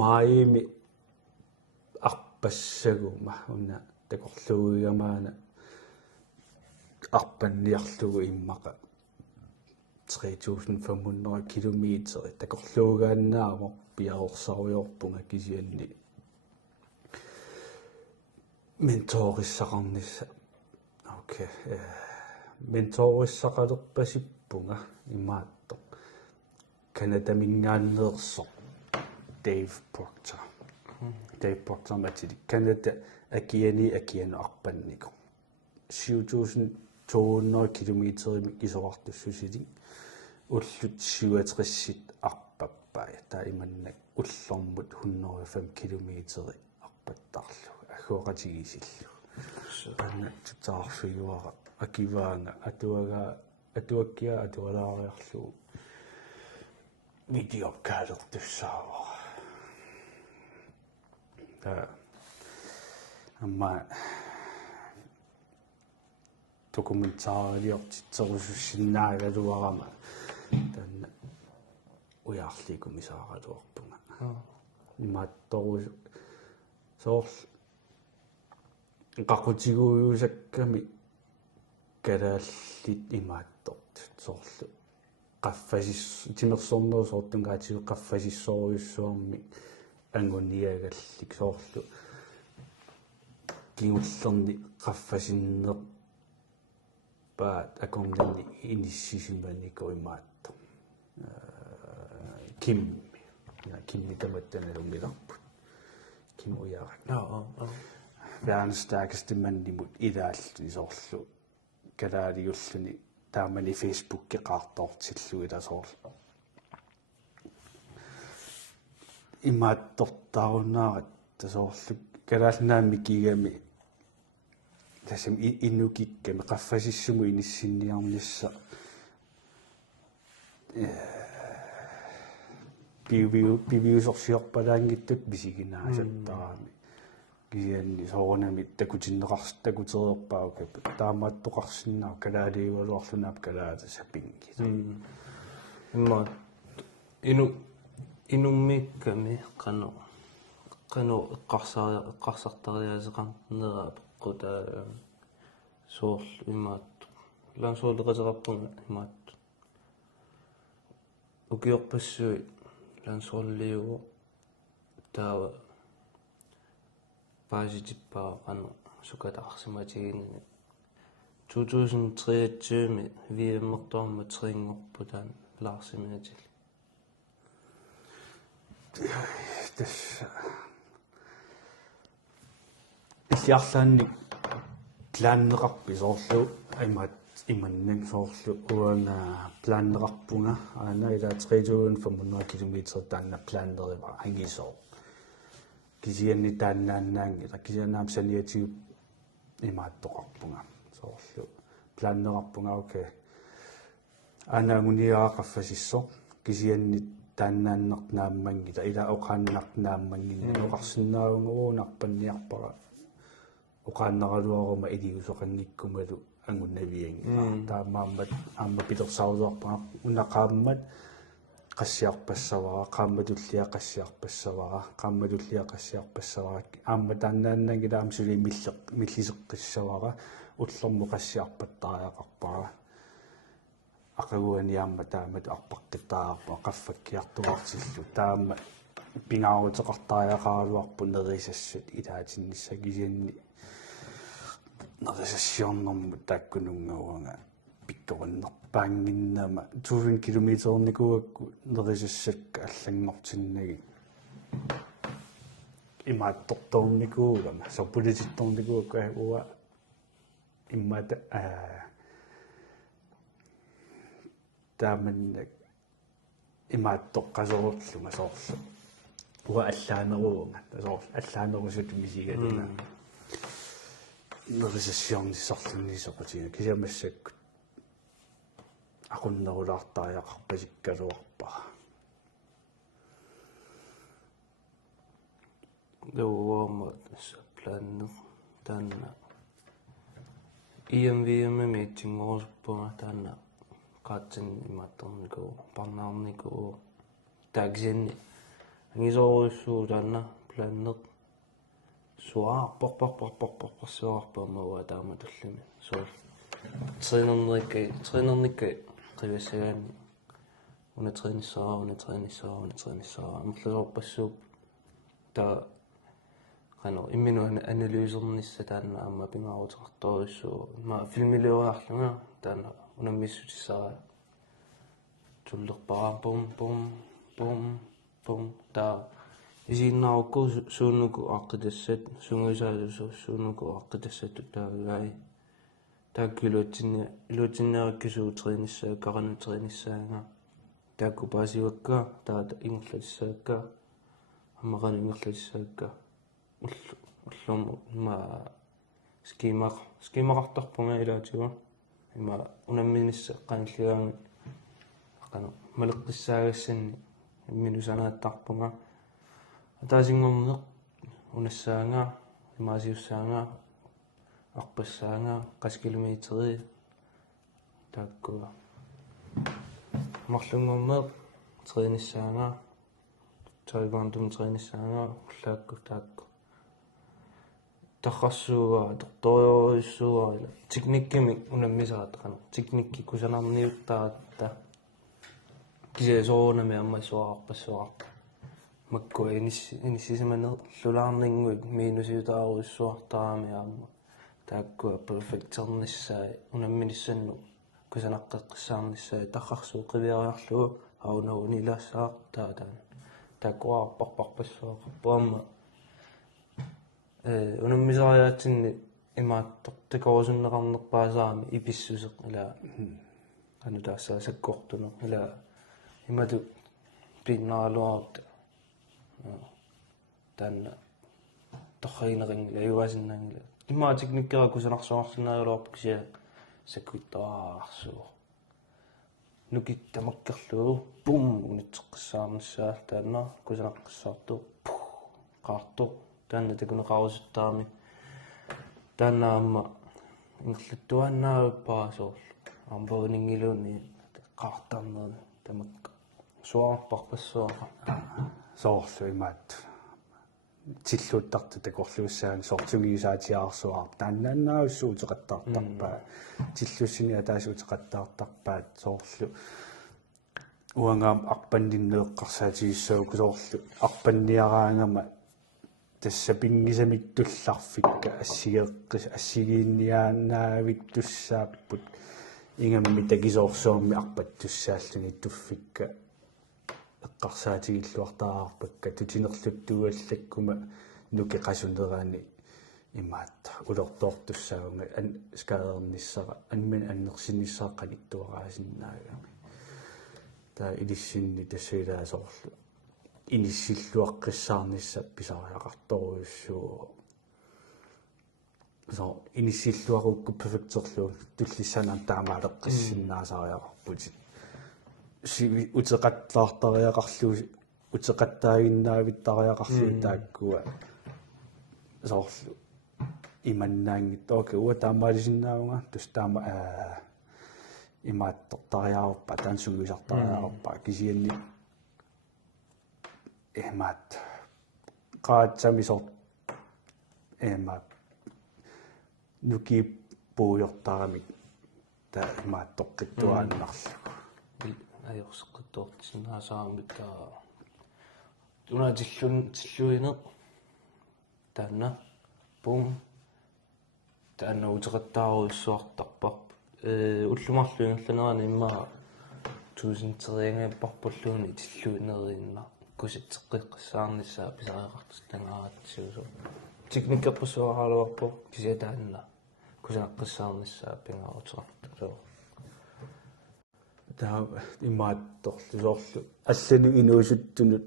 маими арпассагума уна такорлуугамаана арпанниарлугу иммақа 3500 километри такорлуугааннаавоқ пиаорсаруйорпунга кисианни менториссақарнисса окей mentorissaqalerpasippunga imaattoq Canada-mingaanneersoq Dave Proctor matili Canada akianu arpanniko 7200 kilometerimi isoqartussusili ullut 67 arpappai taa imannak ullormut 105 kilometeri arpattarlu agguaqatigisillu anna tutaarfiguara akivaanga atuakkia atualaariarlu videokaalertussaavara amma dokumentaariortitserusussinnaagaluarama tanna ujaarlikumisaaraluarpunga imaattorus soorl qaqutiguuyusakkami kalaallit imaattoort soorlu qaffassis timersornerusoortungaatigu qaffasissooriussuarmi anguniagallik soorlu kingullerni qaffasinneq paat akornani inissisimanniko imaatto kimmi tamattanalummilarput kim ujarak Bernstaagestimannimut idaallu soorlu kalaaliulluni taamani Facebook-ki qaartoortilluila soorlu imaattortaarunaarat tasoorlu kalaalnaammi kigami tasam innukikkami qaffasissumu inissinniarnissa piviusorsiorpalaangittut pisiginaasаттарами кианни соорнами такутиннеқарсtakутерерпааука таамааттоқарсиннаа калаалиуалуарлунаап калаата сапинги имма инуммикками qanu eqqarsartariaseqarneraape quta soorl imaattu laansuuleqaterarpunga imaattu ukiorpassui laansuulliugu taawa paasitippaa qanu sukataarsimatigini 2023 VM-ertorma triingorputaan laarsiminatil tässä issiarlaannik plaanneqarpi soorlu imannan soorlu uana plaanneqarpunga aana ila 3500 kilometer taanna plaannerima hangisoo kisianni taannaannaangila kisiannaam saniatiu imaattoqarpunga soorlu plaanneqarpunga okay aana nguniaqaffasissoo kisianni taannaannernaamangila ila oqaannarnaammanginna oqarsinnaagunguruunarpanniarpara oqaannaraluaruma iliusoqanngikkumalu angunnaviangila taamaammat pitersauluarpanga unnaqaammat qassiarpassavara qaammatulliaqassiarpassavara aamma taannaannangila aamsuli milliseqqissavara ullormu qassiarpattariaqarpara aqaguani taammat arpaqqittararpa qaffakkiartuartillu taamma pingaaruteqartariaqaraluarpu nerisassut ilaatinnissagisanni nerisassiornermu taakkunungaruanga pikkorunnerpaanginnama 1000 kilometernikugakku nerisassakka allangortinnagi imaattortornikugama sorpulitittornikugakku uwa immata taamannak imaattoqqaserulluga soorlu uwa allaaneruunga tasoorlu allaanerusut misigaluna nerisassiornissarlunnisoqutiga kisiamassakku aqunnerulaartariaqarpasikkaluarpara Deuorma saplanner taanna IMVM tinngorusuppunga taanna qaatsin imaattorniku parnaarniku taagsianni angisoorussuu taanna planner suaarporsuarpaamauа taamatullumi soor trænernikkai qivassagaanni unatrænissaara ammerlasorpassuup taa qano imminu analysernissa taanna amma pingaruteqartorissu ma filmilioriarlunga taanna unammissutissaraa tullerparaa pum taa isiinnaarukku suunnuku aqqitassat sunguisaalusu suunnuku aqqitassattu taagai taakkiluutsinniarikkisuu triinissaa qaranu triinissaanga taakku paasiwakka taata ingerlatissaakka аммaqanu ingerlatissaakka ullum ma skimaqartarpunga ilaatigu ima unamminissa qanilligaangi qanu maleqqissaagassanni imminusanaattarpunga ataasingorneq unassaanga imaasiussaanga арпассаанга 10 километри тааккуга марлунгорнеэ триниссаанга тайвандум триниссаанга уллаакку таакку таррассууга торториориссууга техниккими унаммисаатақану техникки кусанарниуттаратта кисеесоонами аммассуарпассуарпа маккуа иниссисиманер лулаарнингуик минусиутааруиссуартаами аама тааккуа перфектерниссаа унамминиссанну кусанаққеққиссаарниссаа таррарсуу қивиариарлугу аунагу нилаассаа таатаан тааккуарпарпарпассуақарпуамма унаммисариаатсинни имааттортакорусуннеқарнерпаасаами иписсусеқ ила анутаассаа саккуортунеқ ила имату пиннаалуарта таанна торринерин лаюасиннаангила имаа техниккера кусанарсуарсинаагалуарпу кися саккуиттаарсуу нукиттамаккерлуу пум унитсеққиссаарнассаа таанна кусанаққиссаарту qaartu taanna takunеқарусуттарами тааннаама ингерлаттуаннааппаасоорл амбонингилуни qaartarnerni tamakka суарпарпассуаqa соорлу имаат тиллуuttарtu такорлуссаани сортугиусаатиаарсуаар тааннааннаауссуутеқаттаартарпаа тиллуссини атаасуутеқаттаартарпаат соорлу уангаам арпанниннеэққарсаатигиссаагу соорлу арпанниараангама тассапингисамиттулларфикка ассигиинниаанаавиттуссааппут ингамми такисоорсуарми арпаттуссааллуни туффикка эққарсаатигиллуартаарпакка тутинерлуттугаллаккума нукеқасунераани имаатта улертоортуссаагунга ан скаернissara анмин аннерсиннissaaqqaniттуараасиннаагами таа илиссинни тассуилаасоорлу иниссиллуаққиссаарнisса писариақарторуйуссуу so иниссиллуарукку перфектерлуу туллиссанаам таамаалеққиссиннаасариақарпутит утеқаттаартариақарлуу утеқаттаагиннаавиттариақарлуу тааккуа соорлу иманнаангит оке уа таамаалисиннаавнга тус таама имааттортариаарпа таансугуисартариаарпа кисианни эмаат qaatsamисор эмаат нуки пуйортарамик таа имааттоққиттуааннарлу ajorseqqittuortisinaasaaramik taa tunaatillуинеq таанна пум таанна утеқаттааруиссуартарпарп уллумарлуингерланерани иммаа тусинтериангаппарпуллууни тиллуинеринна куситсеққиққиссаарнissaа писариақартиллангааратсиусу техниккерпуссуаралуарпо кисиатаанна кусааққиссаарнissaа пингарутерарту таа имаатторлусоорлу аллану инуусуттунут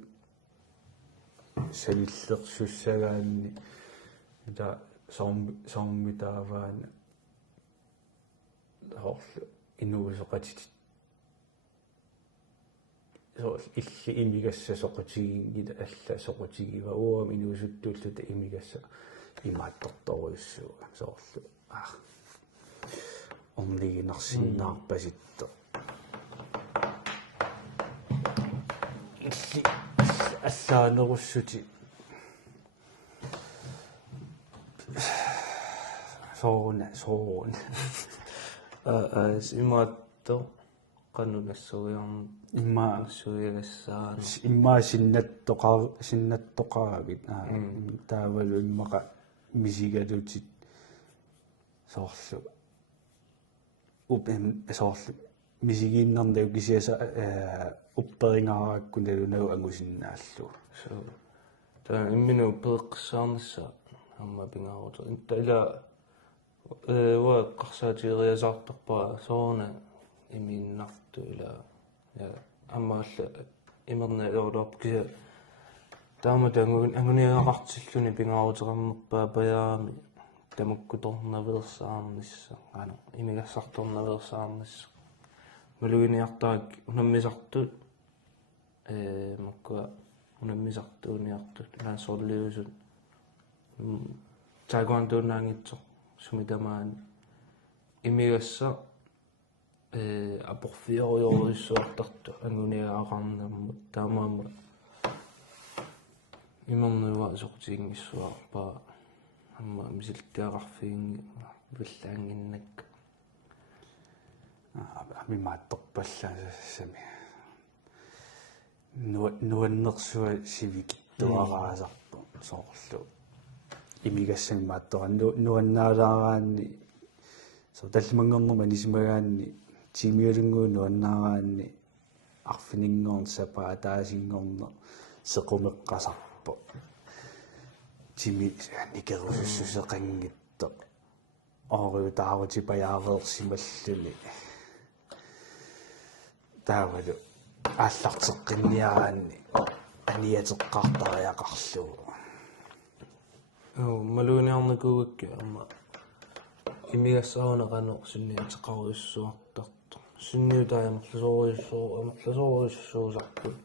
салиллерсуссагаанни таа сормитааваана хоорлу инуусоқатит соо илли имигасса соқутигингила алла соқутигива уам инуусуттууллута имигасса имаатторторуйуссуга соорлу орнигинарсиннаарпаситто аллаанеруссути соона имаатто qannu nassuuyorn nassuuyagassaani imma sinnattoqaravit taavalu immaqa misigalutit soorlu soorlu misigiinnarnau kisiasa upperingaaraakkunalunagu angusinnaallu so taa imminu peeqqissaarnissa amma pingaruta inta ila wa qarsaatieriasartarpaa soorna iminnartu ila ja ammaalla imerna ilorluarp kisa taama anguniaqartilluni pingaruterammerpaa pajaami tamakkutornaversaarnissa qana imigassartornaversaarnissa maluginiartaak unammisartut makkua unammisartuuniartut naassorliusut taekwondo-naangitsoq sumitamaani imigassa aporfioriorussuartartu anguniaqarnammut taamaamma imernuwa sortiingissuarpaa amma misiltiaqarfiingi villaanginnak amimmaattorpallaasami nuannersua sivikittuaraasarpu soorlu imigassami maattoran nuannaalaaraanni so tallimanngornerma nismagaanni tiimiulungu nuannaaraanni arfininngorn sapa ataasingorner sequmeqqasarpu timi nikerusussuseqanngitto ooriutaaruti taavalu ааллартеққинниараанни аниатеққартариақарлуу малуниарнакуугакка амма имигассаунеқано синниатеқаруйуссуартарту синниутаамерласоруйуссуусарпут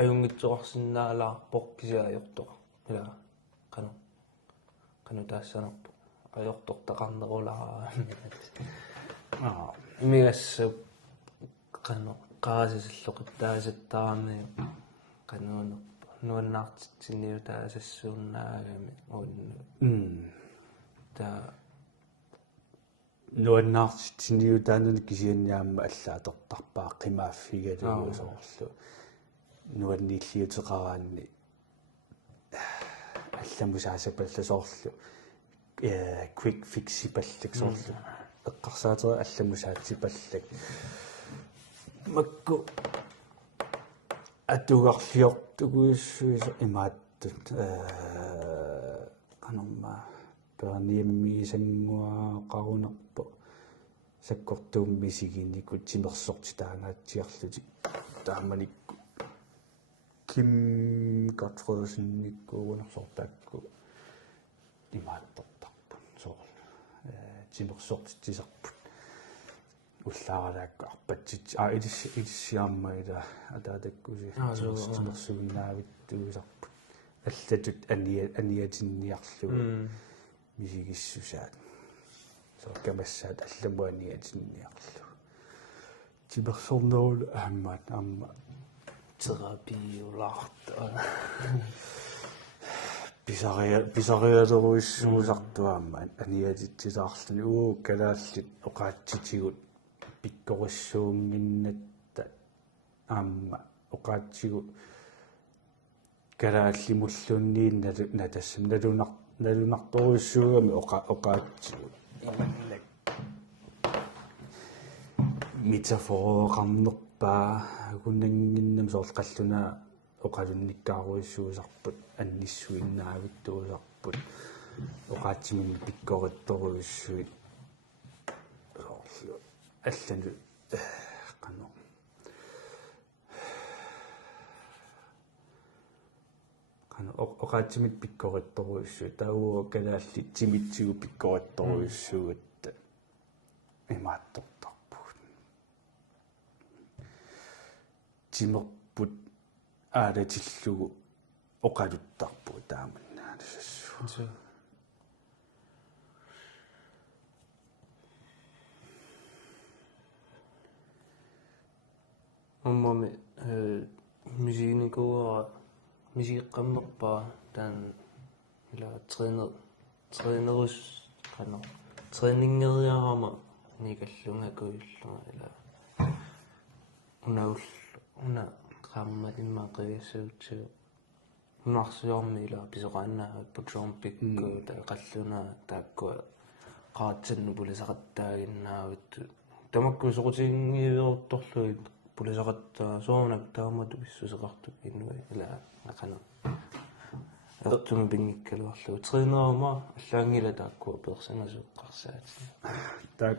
аюнгитсоқарсинаалаарпоқ кисиаёртоқ ила қану таассанарпу аёртортақарнерулараа имигасса қану qaasisillоqittaasittаарni qanuunerpa nuannaartitsinniutaasassuunnаагами uunnu taa nuannaartitsinniutaanuni kisianniaamma allaatortarpaa qimaaffigaluusoorlu nuanniilliuteqaraanni алламусаасапалласоорлу quick fixipallak soorlu eqqarsaateri allamusaatsipallak makku atugarliortuguissuisa imaattut qanorma perniammiisangua qarunerpo sakkortuummisigинникут тимерсорти таангаатсиарлути тааманикку ким катфросинниккуугунерсортаакку имааттортарпу соорл тимерсортитсисарпут уллааралаакку арпатсит илиссиармаила атаатаккуси тимерсугиннаавиттуусарпут аллатут аниатинниарлугу мисигиссусаат соккамассаат алламуаниатинниарлу тимерсорнерул ааммаат аама терапиулаарта писариалеруиссуусартуаама аниатитсисаарлуни калааллит оqaатситигут пиккорissуунгиннатта аама оqaатсигу калааллимуллунниин натассам налунарторуиссуугами оqaатсигу ималлак метафорақарнерпаа агунангиннам соорқаллуна оqalunnikkaaruissuusarput анниссуиннаавиттуусарпут оqaатсимин пиккоритторуиссуит соорлу аллану қано оqaатсимит пиккоритторуиссуит тауо калаалли тимитсигу пиккоритторуиссугатта имааттортарпут тимерпут аалатиллугу оqaluттарпу тааманнаалуссу аммами мисигиникуара мисигеққаммерпаа таан ила тренерус қано тренингериарама никаллунгакуиллуга ила una qammat immaaqagiassuutsiu unarsiormiila pisoqaannaappu Trumpikku taqalluna taakkua qaatsannu pulisaqattaaginnaavittu tamakku soqutiingiiveruttorluit pulisaqattaa soonak taamatu pissuseqartuk innui ila aqana ertumi pingikkaluarlu trinerama allaangila taakkua persanasuqqarsaat taak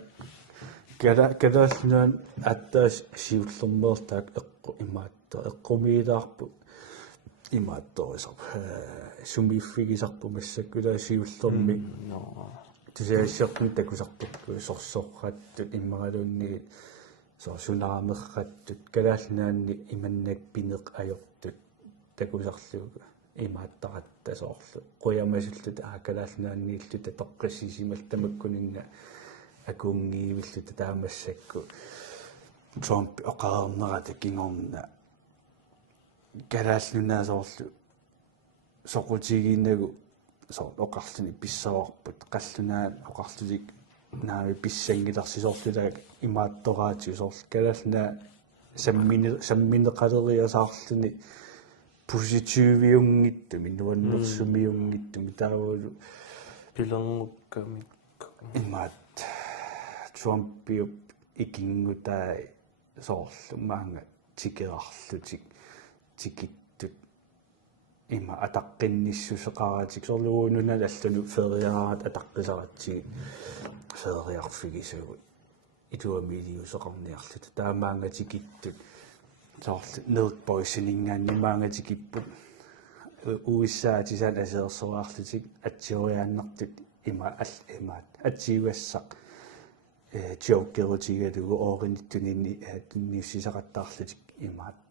kadallunan attaas siullermeertaak eqqu imaatto eqqumiilaarpu imaattorisarp sumiiffigisarpu massakula siullermi no тусиассертун такусартукку сорсорраттут иммаралуунни сорсунааmerrattut калаалнаанни иманнак пинеқ ajortut такусарлугу имааттаратта соорлу қуямасуллут калаалнааннииллута тоққиссисимал тамаккунинна акунгиивиллута таамассакку Trump оқаарнерата кингорна калаалнунаасоорлу соқутигииннагу оқарлуни писсаварпут қаллунаа оқарлулик наави писсангиларсисоорлулаак имааттораатиу соорлу калаалнаа самминеқалериасаарлуни поситивиунгитту минуаннерсумиунгитту митаагуулу пилэрнуккамикку имаат Trumpiup икингутаа соорлу маанга тикерарлутик тикиттут има атаққинниссусеқаратик сорлуунуна аллану фериараат атаққисаратсиги фериарфигисугу итуамилиусеқарниарлута таамаангатикиттут соорлу нерпойсинингаанни маангатикиппут уиссаатисаан асеерсераарлутик атсиориааннартут има имаат атсиуассақ jokerutigalugu oorinittунинни tunniussisaqattaarlutik imaat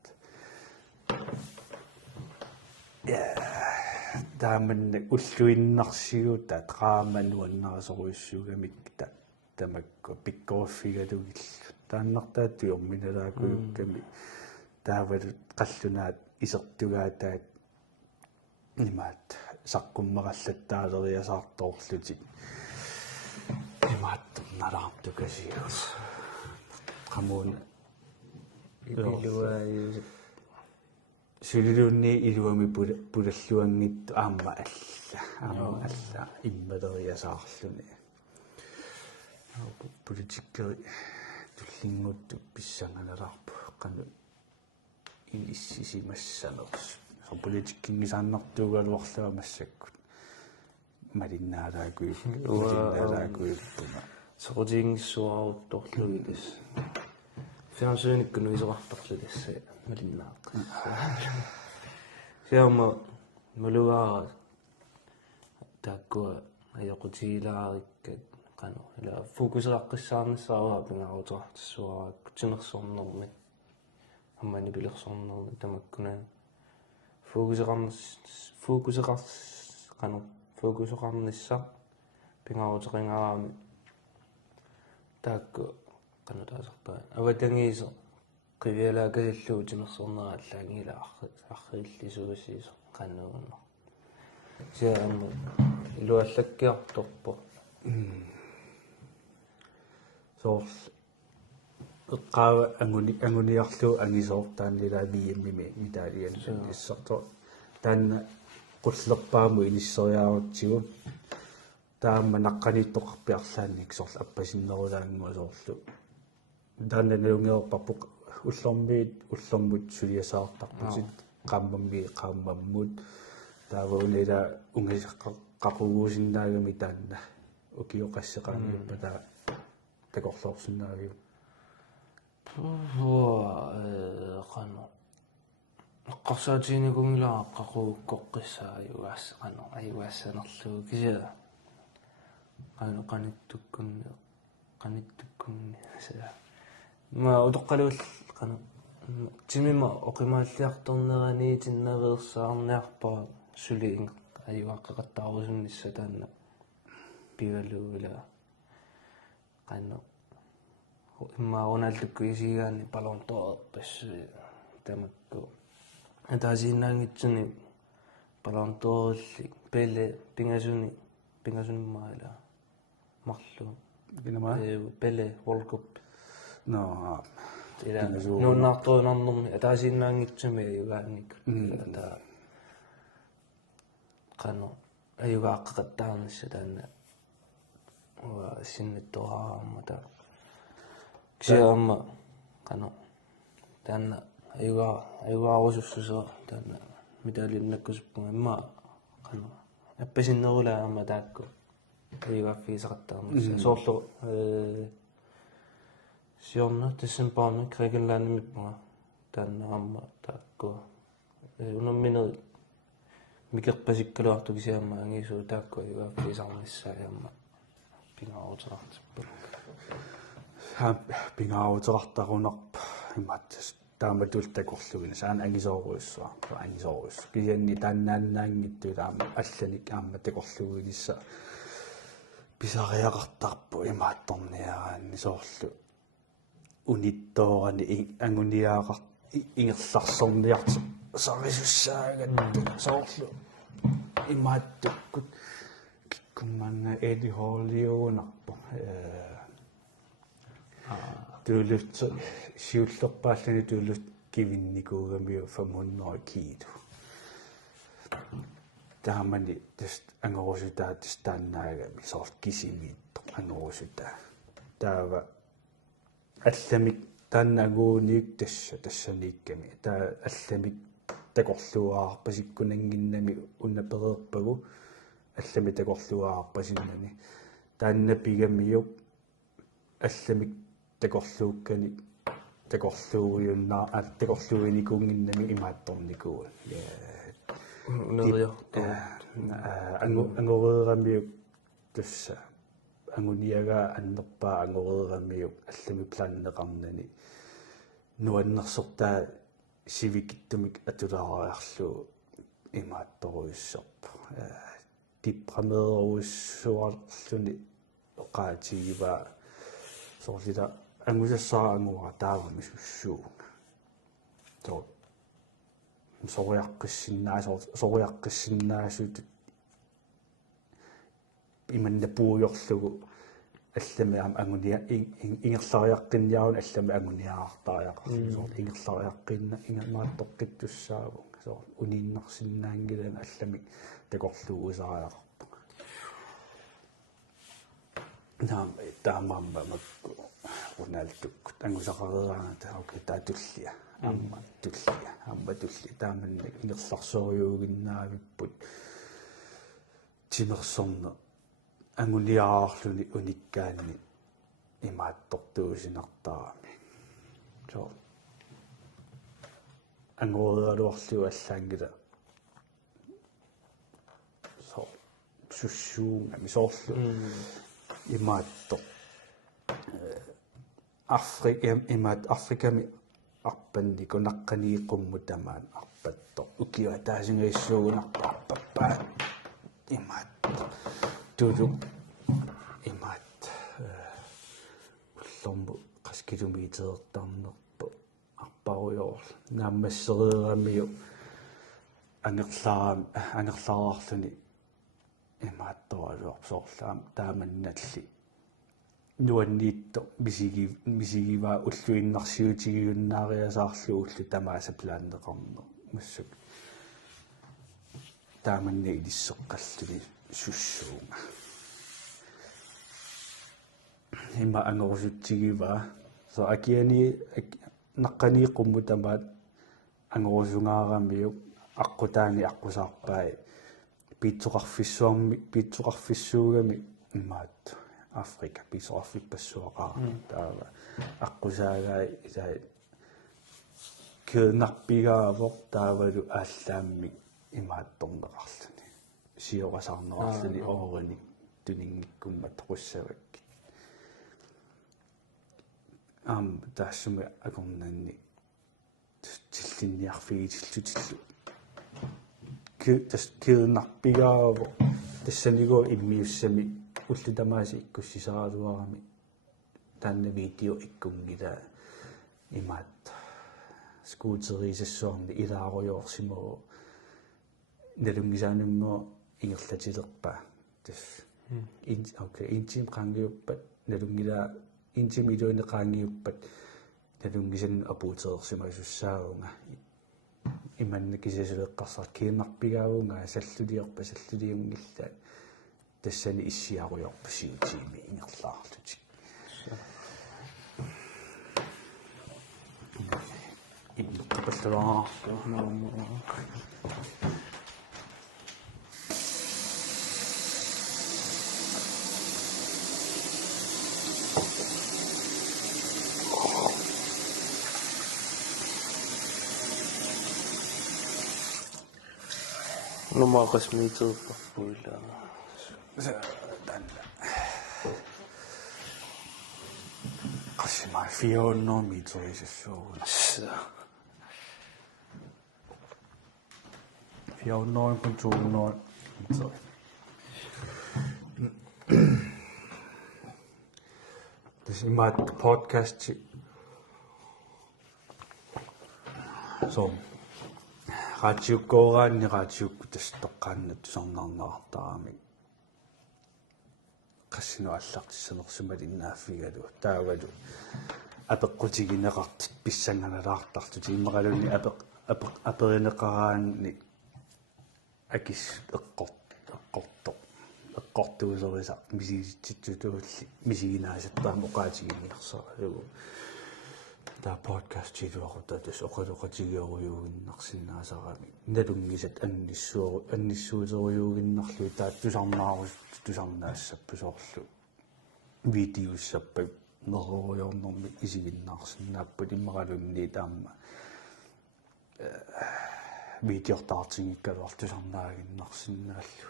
taamanna ulluinnarsiuta qaamanuannarasoruissuugamik tamakku pikkoruffigalugillu taannartaattu jorminalaakuukkami taavalut qallunaat isertugaataat imaat saqqummerallataaleriasaartoorlutik imaattornalaartukasius qamuun илуааюс сулилуунни илуами пулаллуангитту аама алла иммалериасаарлуни политиккери туллингутту писсанганалаарпу қану иниссисимассанерс со политиккингисааннартуугалуарлава массаккут малиннаалаакуиппуна соқутингиссуарутторлугилис финансууниккуну исоқартарлутасса малиннаақ фиама малугаара тааккуа аёқутигилаариккат қану ила фокусеқаққиссаарнассааваа пингаарутеқартиссуараа кутинерсорнерми аммани пилерсорнерми тамаккуна фокусеқарс қану фокусеқарнisса пингаарутеқингараами таакку қану таасартаа аватангиисо qiviyalaakasilluu timersornerallaangila арриллисуусиис qannuunno сиаамма илуаллаккиарторпо соорс эққаава ангуниарлуу ангисоортааннилаа бииммими митаалиан иссарто таанна qullerpaamu inisseriaaruttigu taamma naqqaniittoqarpiарлаанник сорл аппасиннерулаангуа соорлу таанна налунгеерпарпуq уллормут сулиасаартарпутит qaamмаммут таавуулила унгасаққақугуусиннаагами таанна укиоқассеқаангиппа таа такорлоорсунаагиу qanu qarsaatinigungilaa qaquukkoqqissaayugaas qanu ayuaassanerluu kisia qanu qanittukkunni saa ma utoqqaluul qanu timima oqimaalliartornerani tinnaveersaarniarpaa suliing ayuaqqaqattaarusunnissa taanna pivaluula qanu imma Ronaldukku isigaanni palontoerpassu tamakku ataasiinnaangitsuni palontoorulli pele pingasunimmaala marlu kinama pele World Cup no ila nuunnaartuunarnermi ataasiinnaangitsumi ayugaannik ata qanu ayugaaqqaqattaarnissa taanna wa sinnittuaraarmata kisiaamma qanu taanna ayugaarusussusa taanna mitalinnakkusuppunga imma qanu аппасиннерулаама таакку ayugaaffiisaqattaarnissa soorlu siorna tissimparnu krigellaanimippunga taannaramma taakku unammineri mikерпасиккалуарту кисиамма ангисуу таакку ayugaaffiisarnissaajamma pingaruuterartippu pingaruuterartarunarp имааттас тааматултакорлугина саан ангисооруйссуа ангисооруйссу киянни тааннааннаангитту таама алланик аама такорлугинисса писариақартарпу имаатторниараанни соорлу унитторани ангуниаақар ингерларсорниарти сарисуссаагатту соорлу имааттуккут киккумманга эди холлиуунарпу тулут сиуллерпааллани тулут кивинникуугамиу 500 кило таамани тест ангорусутаа тестааннаагами сорт кисимиитто ангорусутаа таава алламик тааннагууниук тассаниикками таа алламик такорлуаарпасиккунангиннами уннаперерпагу аллами такорлуаарпасиннани тааннапигамиук алламик такорлууккани такорлууйуннаа такорлууиникунгиннами имаатторникуа ангореерамиук тусса ангуниага аннерпаа ангореерамиук аллами планнеқарнани нуаннерсортаа сивикиттумик атулаариарлуу имаатторуйссерп типпрамееруссуарлуни оқаатигива соорлита ангусассараангуа таавами суссуунга то сориаққиссиннаасут иманна пууйорлугу аллами ангуниа ингерлариаққинниарун аллами ангуниаартариақарлу сорт ингерлариаққинна ингамааттоққиттуссааву сорт унииннарсиннаангилан аллами такорлугу усариақарпу таамаамма макку унаалтуккут ангусақарерааната окей таатуллиа амма тулли тааманна ингерларсориуугиннаавиппут тимерсорна ангуниаарлуни униккаанни имааттортуусинартарами со ангориалуарлуа аллаангила со суссуунга мисоорлу имаатто Afrikami arpanni kunaqqaniiqummu tamaan arpatto ukiwa taasingaiissuugunarparpappa imaat tulu imaat ullormu qaskilumiitertarnerpu arparujoor naammassereeramiu angerlaararluni imaattoraluarsoorlaam taamannalli nuanniitto misigiva ulluinnarsiutigiunnaariasaarlu ullu tamaasa plaanneqarner mussuk taamanni ilissoqqalluni sussuunga imma angorusuttigiva so akiani naqqaniiqummu tamaat angorusungaaramiu aqqutaani aqqusaarpai piitsoqarfissuugami immaat Afrika pisoarfipassuaqaa taava aqqusaagai isai kernarpigaavoq taavalu ааllaammi imaattorneqarluni siorasarnerarluni oorani tuningikkummat qussavakki taassumi akornanni tillinniarfigitillutillu kernarpigaavoq тассанигоо иммиуссами уллутамааси иккуссисаралуарами таанна видео иккунгила имаат скуутерисассуарни илааруйоорсимоо налунгисаануммо ингерлатилерпа тас окей интим қангиуппат налунгила интим илуинеқаангиуппат налунгисан апуутерсимасуссаагунга иманнакисасулеққарсар кииннарпигаагунга саллулиунгилла тассани иссиаруйорпасиутиими ингерлаарлути иннеққапаллаа нумаақасмиитерпарпуила qasima 400 meter исассуугуна 400 kun 200 meter this is my podcast so radio тастоққааннат сорнаарнартарами qassinu аллартиссанерсумали иннааффигалу таагалу апеққутигинеқартит писсанганалаартартути иммақалуни аперинеқараанни акис эққортуусериса мисигитситсутуулли мисигинаасаттаама оқаатигиннерсаралугу таа подкаст чилуақута тас оқалоқатигиоруйугиннарсинаасарами налунгисат анниссуутеруйугиннарлуи таат тусарнаарус тусарнаассаппу соорлу видеоссаппа нерруйорнэрми исигиннаарсинааппут иммақалунни таама видеортаартингиккалуар тусарнаагиннарсинааллу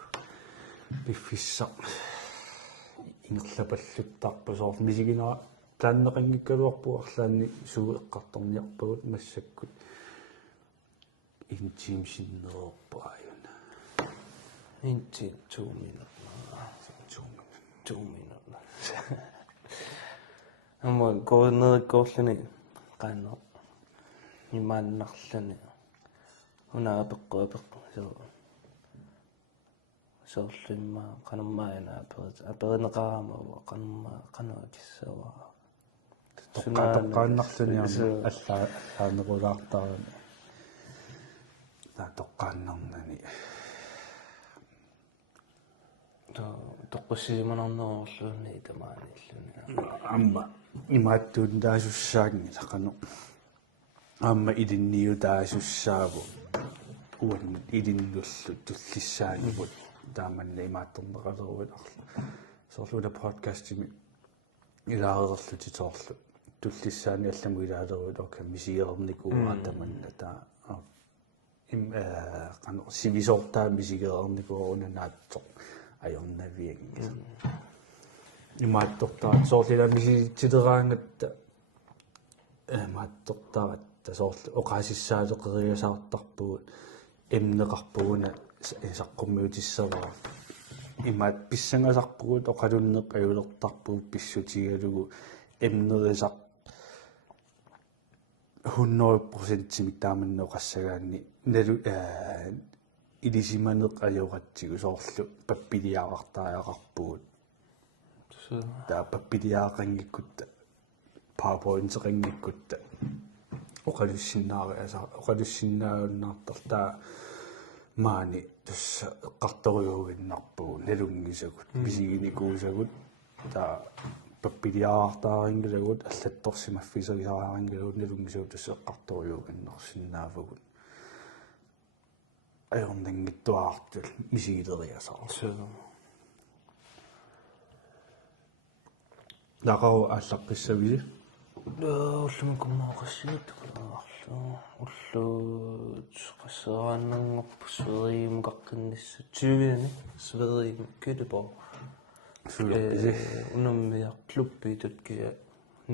пиффисса ингерлапаллуттарпу соор мисигинаа тааннеқангиккалуарпу арлаанни сууэққарторниарпагут массаккут интимсиннерорпу аюна инти 2 minutes 2 minutes амма коорнериккоорлани qaanner имааннарлани унаапеққу соорлимма канаммаана аперинеқарамава кануакиссава тоққааннарлуниарна аллаанерулаартаарани тоққааннарнани тоққуссиманарнеруорлуунни тамааниллуни амма имааттуун таасуссаагни сақану амма илинниу таасуссааву уан илиннуллу туллиссаагивут тааманна имаатторнеқалеруит арла соорлуна подкастими илаарерлути тоорлу туллиссаани алламу илаалеруит ока мисигерникууа таманна таа qanu sivisortaa misigерникуурунанаатсо ajornaviangis имааттортаа соорлиламиси тилераангатта мааттортааватта соорл оқаасиссаалеқериасаартарпугут эмнеқарпугуна саққуммиутиссаваа имаат писсангасарпугут оқалуннеқ аюлертарпугут писсутигалугу эмнерисақ 100% миттааманнео qassagaanni nalu илисиманеқ ajоратсигу соорлу паппилиаартариақарпугут таа паппилиаақангиккутта PowerPoint-эқангиккутта оқалуссиннааваасаа таа маани тусса эққарторюугиннарпугу налунгисагут мисигиникуусагут таа паппилиаартаарингилагут аллатторсимаффисерисараарингилагут налунгисагут тусса эққарторюугиннарсиннаавагут ajornanngittuaartul misigileriasarlu laqaru aalлаққиссавили уллумикуммаақассигаттуқалаарлу уллуут qasseraannarngorpu sveriimukaqqinnissut 20-ани sveriim Göteborg unammiaq klubbi tutkija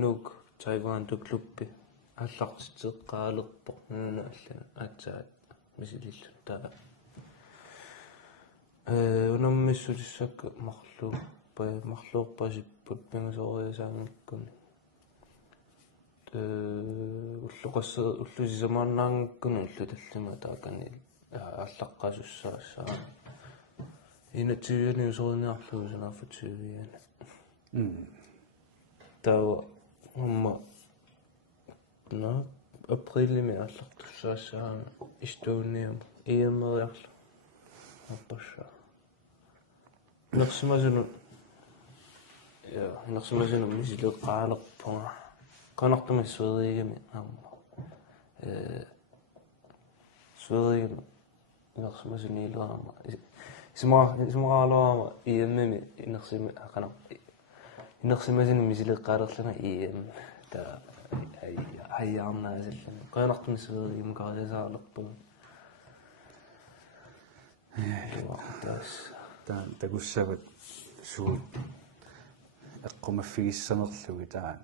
nuuk Taiwan tu klubbi аллартитеққаалерпоқ нуна аллана аатсаат мисилиллутта унаммиссулиссакка марлууппасиппут пингасоориасаангаккуни уллусисамааннаангаккуни уллуталлима таакани аллаққасуссаассаа инатсивиани усориниарлуусанаафутсивиана таа умма No, aprillimi аллартуссаассаама истуунниум иэммериарлу аппаша нерсимасуну нерсимасуну мисилеққаалерпунга канартуми суеригами аама суеригами нерсимасуни илерама исмараалуарама иэммими инерсими ақана инерсимасуни мисилеққаалерлана иэм та хайяарнаасаллани қаанартуми суеригами карасаалерпунга тагуссават суу эққумаффигиссанерлуги таан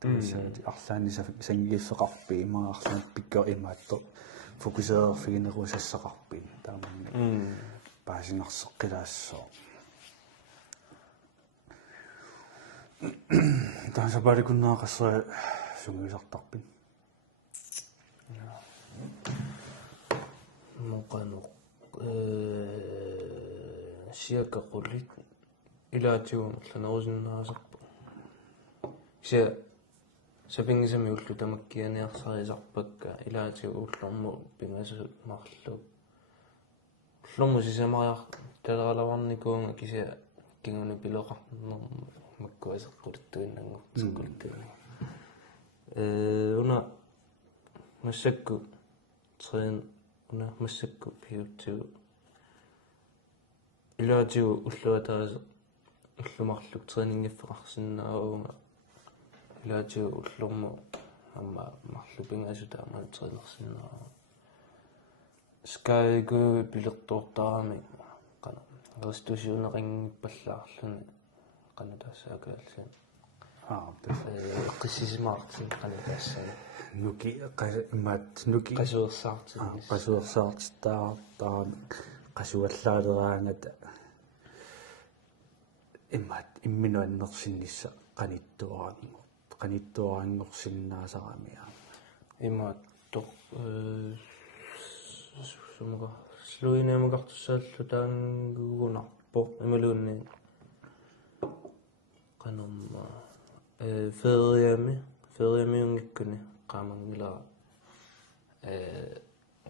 тагуссават арлаанисаф сангииссеқарпи имаарлаан пиккер имаатто фокусеерфигинерусассақарпи тааманна паасинарсеққилаассоо таасапаликуннаақассаа сунгисартарпин моқано сиаккақуллит илаатиум ланерусиннаасарпу ся сапингисами уллу тамаккианиарсарисарпакка илаатиу уллорму пингасу марлу уллорму сисамариар талералаварникуунга кися кингуни пилоқарнерму маккуасеққулиттуиннангортиккултуни уна массакку трен уна массакку пиутсу илаатиу уллуатааса уллумарлук тренингиффеқарсинаауга илаатиу уллорму амма марлупингасутаама тренерсинааа скайгу пилертуортаарами қана рестусиунеқингиппаллаарлуни қана тассаакааллун қиссисимаартин қана тассаа нуки имаат нуки qasuersaartittaa qasuallaалераангата имаат имминуаннерсиннисса qanittuaraangorsinnaasарамиа имаат тор сумга слуинамагартуссааллу таангуунарпо ималуунни канамма фериамиунгиккуни qaamangila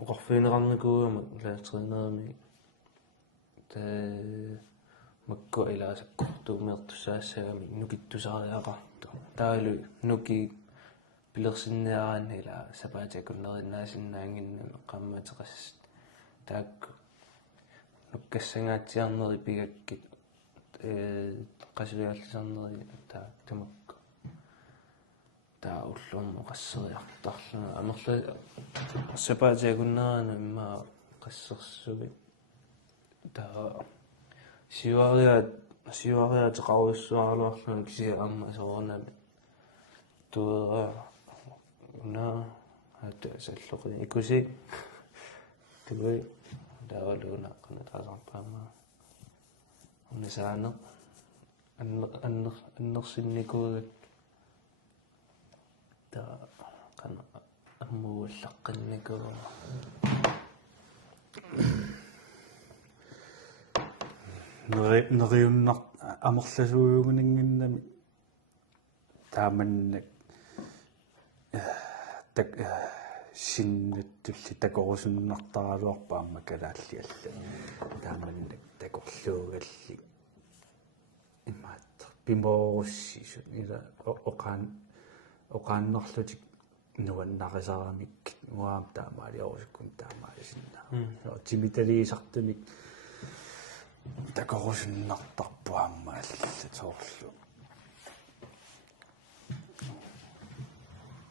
uqarfiineqarnikuuama laatrineermi ta makku ilaasakkortuumiartussaassagami nukittusariaqartu taalu nuki pilersinniaraanila sapaatakunnerinaasinnaaginnami qaammateqas taakku nukkassangaatsiarneri pigakkit qasuiallisarneri taaktamakku taa уллууммо qasseriartarluna amerla sapaatiakunnerana imma qassерсуги taa сивариатеқаруссуарлуарлуна кися аама соорнами туера уна ата саллоқи икуси туи таавалуна канатаасарпаама унисаане аннерсинникуугат та кана аммууллаққинникуа нериуннар амерласууюгунингиннами тааманнак так синнаттулли такорусуннартаралуарпа амма калаалли алла тааманнак такорлуугалли имаат пимбооруссису ила оқааннерлутик нуаннарисарамик уаам таамаалиорусуккун таамаалисиннаа тимиталиисартуник такорусуннартарпу амма аллатоорлу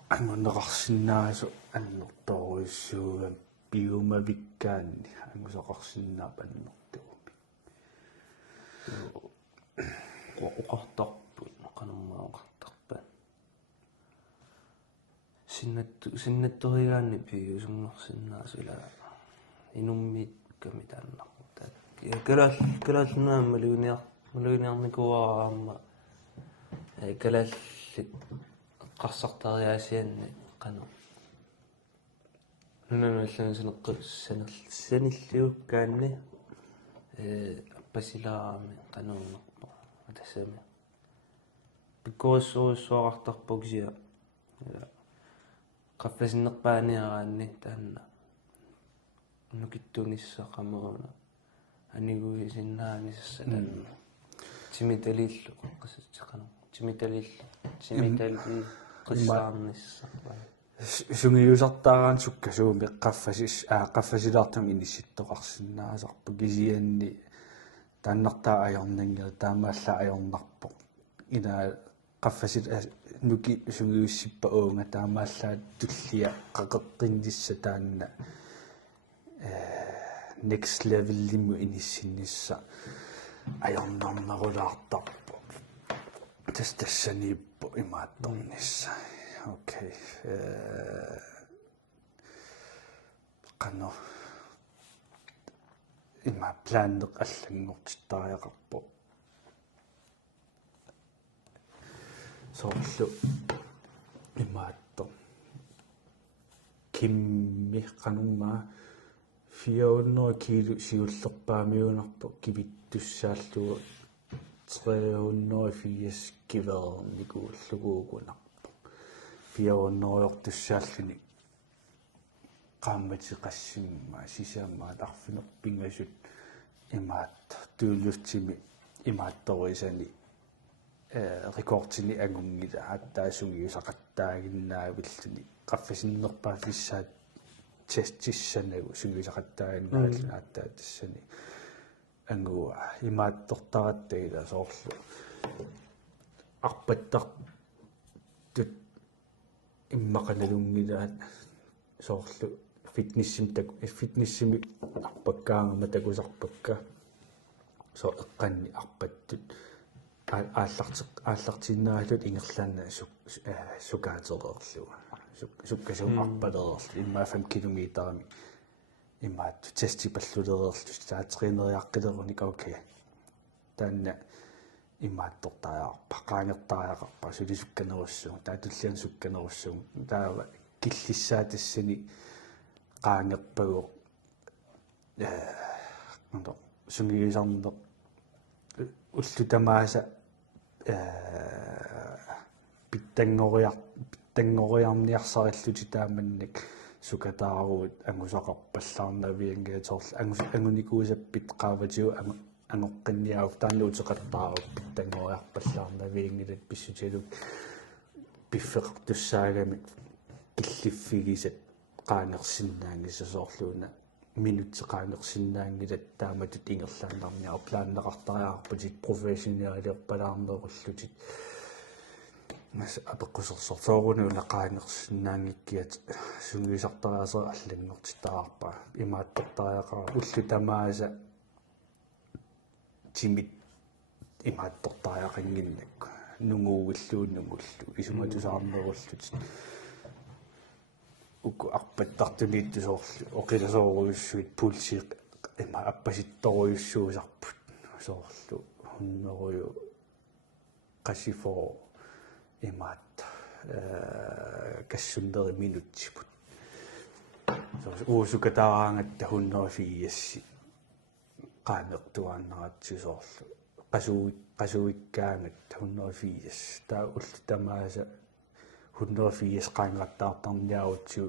ангуннеқарсинаасу аннерторуиссуугам пиумавиккаанни ангусоқарсинаа паннертууми оқартарпу қанаммаоқартарпа синнатторигаанни пиусуммерсиннаасула инуммит камитааннарта калааллунаа малуниарникуараама калааллит qarsartariaasianni qanu нунамаллан саниллиуккаанни аппасилаарами qanуунерпо атассами пиккуассуруссуарартарпуксиа qaffasinerpaaniaraanni taanna nukittunissaaqamuuna aniguisinnaanissa taanna timitaliillu qassatseqanu timitali qissaarnissarpa sungiyusartaaraan sukkasuumi qaffasilaartam inissittoqarsinnaasarpu kisianni тааннартаа аёрнангер таамаалла аёрнарпо ина qaffasит нуки сунгиуссиппа уунга таамааллаат туллиа qaqeqqinнисса таанна next level лиму иниссиннисса аёрнарнарулаартарпо тассаниппо имаатторнисса окей qano има плаанеq аллангортиттариақарпо соорлу имаатто кимми qanumma 400 кило сиуллерпаамиунарпо кивиттуссааллугу 380 киверникууллугуугунарпо 400-ортуссааллуни qaamati qassimma sisaammaat arfinerpingasut imaat tuullutsimi imaattorisani rekortini angungila hattaasugiusaqattaaginnaavilluni qaffasinerpaafissaat testissannagu sugiusaqattaaginnaavilluni hattaatissani angua imaattortarattagila soorlu arpattartut immaqanalungilaat soorlu fitnessimi arpakkaangama takusarpakka so eqqanni arpattut aallartinnaalut ingerlaanna sukaatereerluga sukkasuum arpaleerlu imma 5 kilometerami immaat testipallulereerlu taateriineriaqqilerunik okay taanna immaattortaajarpa qaangertaajaqarpa sulisukkanerussuun taatullian sukkanerussuun taava killissaatasini qaangerpagu sungiisarneq ullutamaasa pittangoriarniarsarilluti taamannik sukataaruut angusaqarpallaarnaviangatorlu angunikuusappit qaavatiu angoqqinniauf taannuuteqattaarup pittangoriarpallaarnaviangilat pissutialuk piffeqartussaagami киллиффигисат qaangersinnaangissasoorluuna минутсеqaangersinnaangilat taamatut ingерлааннарниар плааннеқартариаарпутит профессионаалиерпалаарнеруллутит мас апеққусерсортоорунуула qaangersinnaangikkiat сунгисартараасер аллангортитаарпа имааттортариақара уллутамааса тимит имааттортариақингиннакку нунгуугиллууннугуллу исуматусаарнеруллутит уку арпаттартулииттусоорлу оқиласооруйуссуит пулсиқ има аппаситторуйуссуусарпут соорлу хуннеруйу qasifoo имаат кассундери минутсипут уусукатаараангатта хуннерифиасси qaanерtuaanneratсисоорлу qasuikkaangat хуннерифиас таа уллутамааса хуннерифиас qaanerattaartarniarutsiu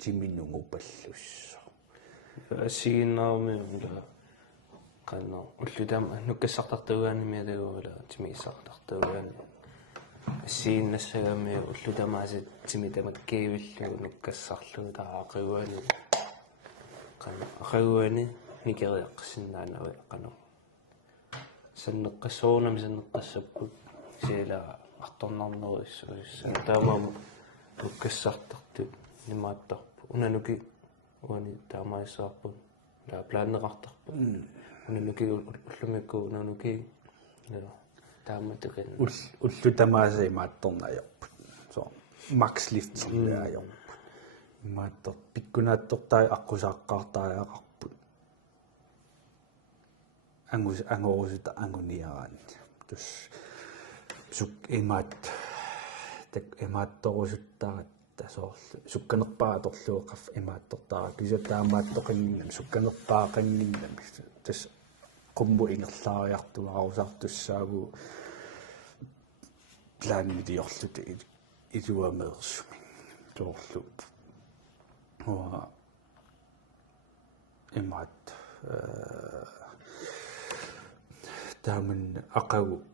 тиминнугупаллуссо ассигиннаарми ула qanno уллутама нуккассартартугааннимиалагуула тимииссартартугаани ассигиннассагами уллутамаасит тимитамат кеивиллу нуккассарлугу таақагуани qanno ақагуани микериаққсиннаанава qanno саннеққассуурнами саннеққассаппут сиила арторнарнеруиссуис таамаама нуккассартартут нимааттарпу унануки уани таамаиссаарпут ла плааннеқартарпу унануки уллумикку унануки тааматукен уллутамааса имаатторнаajorput so max lift серлаajorput имааттор пиккунааттортаа аққусааққартааjaaqarput ангорусута ангуниараани тус сук имаат так имаатторусуттарат тасоорлу сукканерпааторлуоқаф имааттортара кисатаамааттоқингиннам сукканерпаақангиннам тас qummu ingерлаариартуарусартуссаагу плаанмидиорлут илуамеерсуми soorlu imaat taaman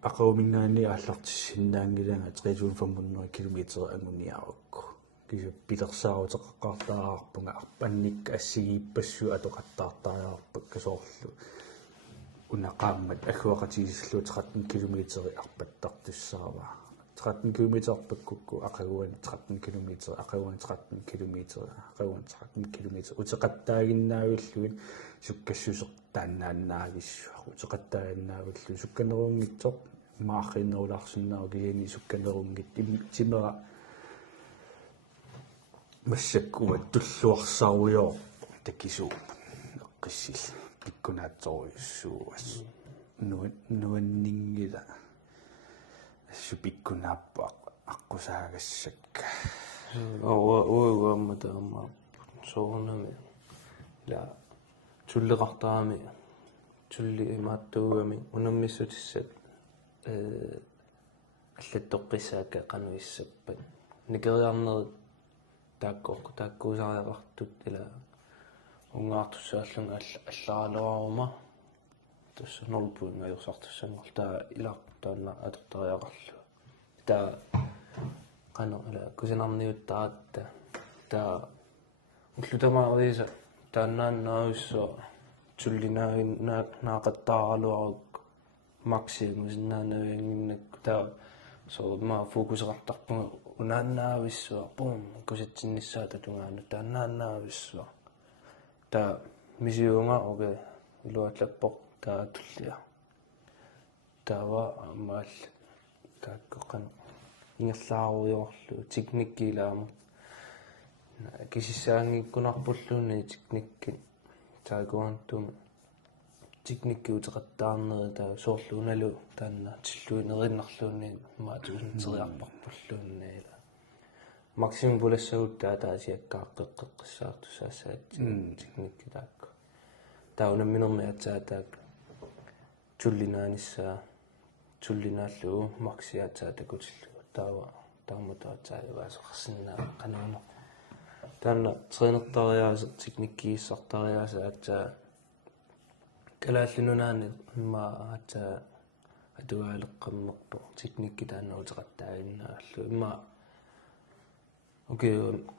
aqagumingaani aallartissinnaangilanga 345 kilometer anguniarukku kisa pilersaaruteqaqqaartaarpunga arpannik assigiippassu atoqattaartaararpak kasoorlu unaqaammat agguaqatigissallu 13 kilometeri arpattartussaava 13 kilometer arpakkukku aqaguan 13 kilometer aqaguan 13 kilometer aqaguan 13 kilometer uteqattaaginnaavilluin sukkassuseq taannaannaagissu uteqattaaginnaavillu sukkanerungitsoq maarriinnerulaarsinnaaru kiani sukkanerungit timera массаккуа туллуарсааруйоо такисуу эққиссил пиккунаатсоруйуссууас нуаннингила супиккунааппа аққусаагассакка уамматаама соорнами ла туллеқартаами тулли имааттуугами унаммиссутиссат аллаттоққисаакка қануиссаппат никериарнерит тааккуусариақартут ила унгаартуссааллунга алларалуарума тусса норпуин аюрсартуссангор таа илаартаанна атортариақарлу таа qano ila kusinarniuttaaratta taa ullutamaariisa taannaannaarussua tullinaagin naaqattaaraluaruk maksimus naanavianginnakku taa so ma fokuserartarpunga unaannaavissua pum kusitsinnissaata tungaanu taannaannaavissua taa misiunga oge iluatlappoq taa tullia taava maal taakkoqan ingallaaruyorlu tiknikkiilaamu kisissaangikkunarpulluunni tiknikki taakuantum tiknikki uteqattaarneri taa soorluunalu taanna tilluinerinnarluunni maatusinteriarparpulluunniila maksimum pulassaguttaa taasiakkaaqeqqeqqissaartussaassaat tiknikki taakku taunamminermi atsaataak tullinaanissa tullinaallu maksiaatsaa takutillu taamutaatsaayuaasaqarsinnaa qanuuno taanna treenertariaase tiknikkiissartariaase atsaa kalaallununaani imma atsaa atuaaleqqammerpo tiknikki taanna uteqattaaginnaallu imma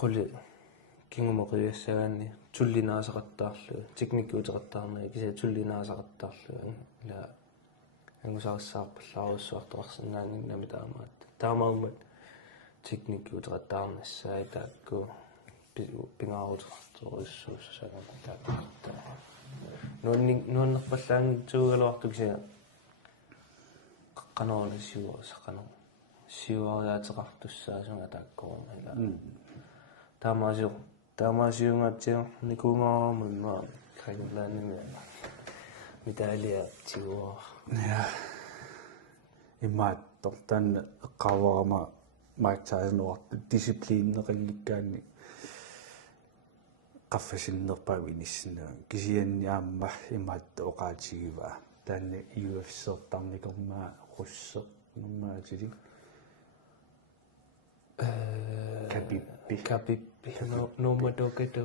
quli kingumoqiuassagaanni tullinaasaqattaarlu tiknikki uteqattaarneri kisa tullinaasaqattaarlu ila angusaarssaarpallaaruussuartoqarsinnaanginnami taamaat taamaummat tiknikki uteqattaarnassaai taakku pingaaruteqartoruissuussaagan taakku nuannerpallaangitsuugaluartu kisa qaqqanoorna siuarsaqano siuariaateqartussaasunga taakkoruma ila taamaasiungaatior nikuungaarumimma kailaanimi mitaalia tiguar ja immaattor taanna eqqaavarama Mike Tyson discipliineqingikkaanni qaffasinnерпавинissina kisianniaamma imaatta oqaatigiva taanna UFC-sertarnikormaa qusseqnummaatili kapippi no madoketo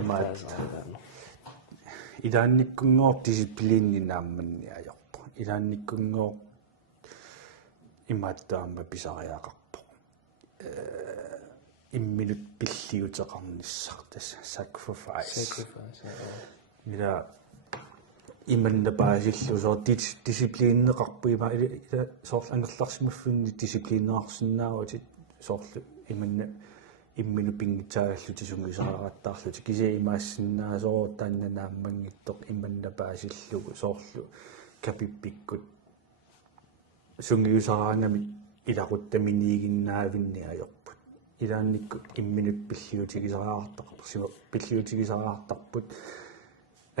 imaatta ilaannikkungoor discipliininaammanni ajorpo ilaannikkungoor imaattaamma pisariaqarpo imminut pilliuteqarnissartas sacrifice ila imannapaasillu soo discipliineqarpu ima ila soorl angerlarsimaffunni discipliinearsinnaarutit soorlu imanna imminu pingitaagallu tisungisaraaqattaarlu kisia imaassinnaasoroo taannanaammanngittoq imannapaasillugu soorlu kapippikkut sungiusaraangami ilaquttaminiiginnaavinni ajorput ilaannikku imminut pilliutigisaraartarput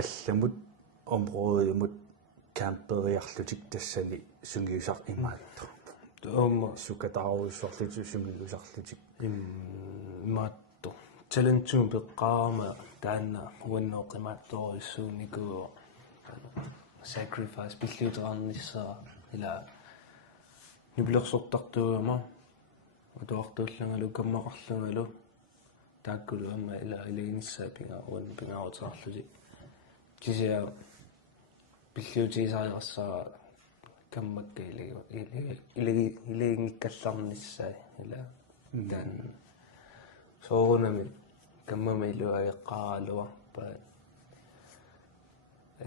алламут områdemut camperiarlutik tassani sungiusar imaattu toomma sukataaruussorlutu sungiusarlutik immaatto talentuum peqqaarama taanna uanneoqimaattoruissuuniku sacrifice pilliuteqarnissaa ila nublersortartuama atuartuullangalu kammaqarlungalu taakkulu amma ilaginissaa pingarutarlusi kisia pilliutiisariqassara kammakka iligingikkallarnissai ila tan soorunami kammama iluageqqaraaluarpa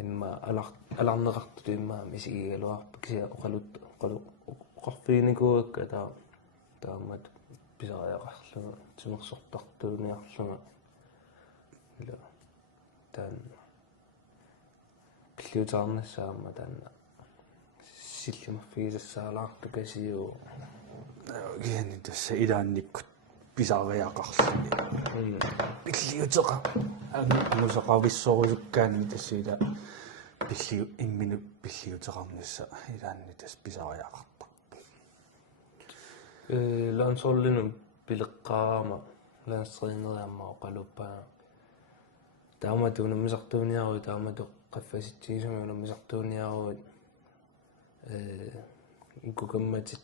imma alarneqartut immaam isigigaluarpa kisia oqarfiinikuakka taammat pisariaqarluga timersortartuuniarluga ila tan pilliutaarnassaamma tanna sillimarfigisassaalaartu kasiu kiani tassa ilaannikkut pisariaqarluni pilliuteqa musaqavissorusukkaanni tassiila pilliu imminu pilliuteqarnissa ilaanni tass pisariaqarta laansorlinum pileqqaama laansseriineriamma oqaluppaa taamatu unammisartuuniaru taamatu qaffasittiisumi unammisartuuniaru ikukammatit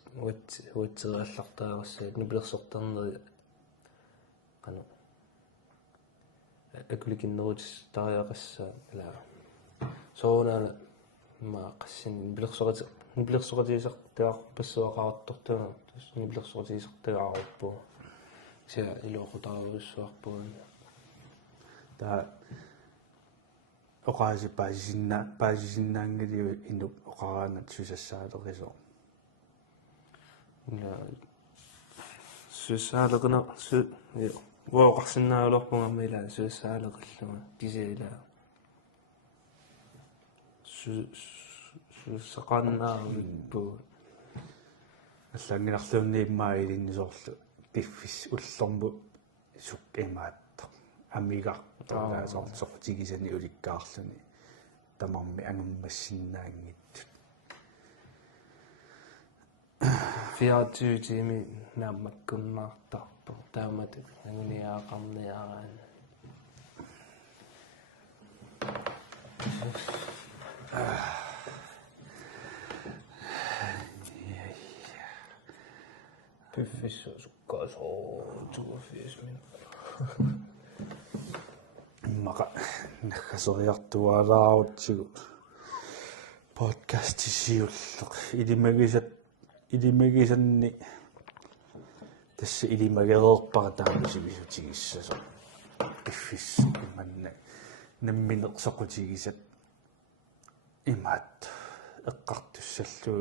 uatseriallartaaqassaat nipilersortarneri qanu akulikinnerutis tariaqassa ila soonaala ma qassin nipilersoratiisartaaqpassuaqarattortuna nipilersoratiisartagаарuppu sia iluoqutaruussuarpuun ta oqaasi paasisinnaangaliu inu oqaraanat susassaaleqisoo ila sussaaleqina uoqarsinnaaluarpungamma ila sussaaleqilluma kisiila sussaqaannaaruippu аллангинарлуунни иммаа илиннисоорлу пиффис уллорму сук имаатто аммигаартаасоортигисани уликкаарлуни тамарми ангаммассиннаангит фиатсуутими нааммаккуннаартарпу таамат ангуниаақарниарaan Piffisso sukkaasoo 82 minuuttia. иммаqa наггасориартуалааруутсигу подкастисиуллеқ илимагисанни тасса илимагереерпара таамисимисутигиссасо пиффис иманна намминеқсоқутигисат имаат эққартуссаллу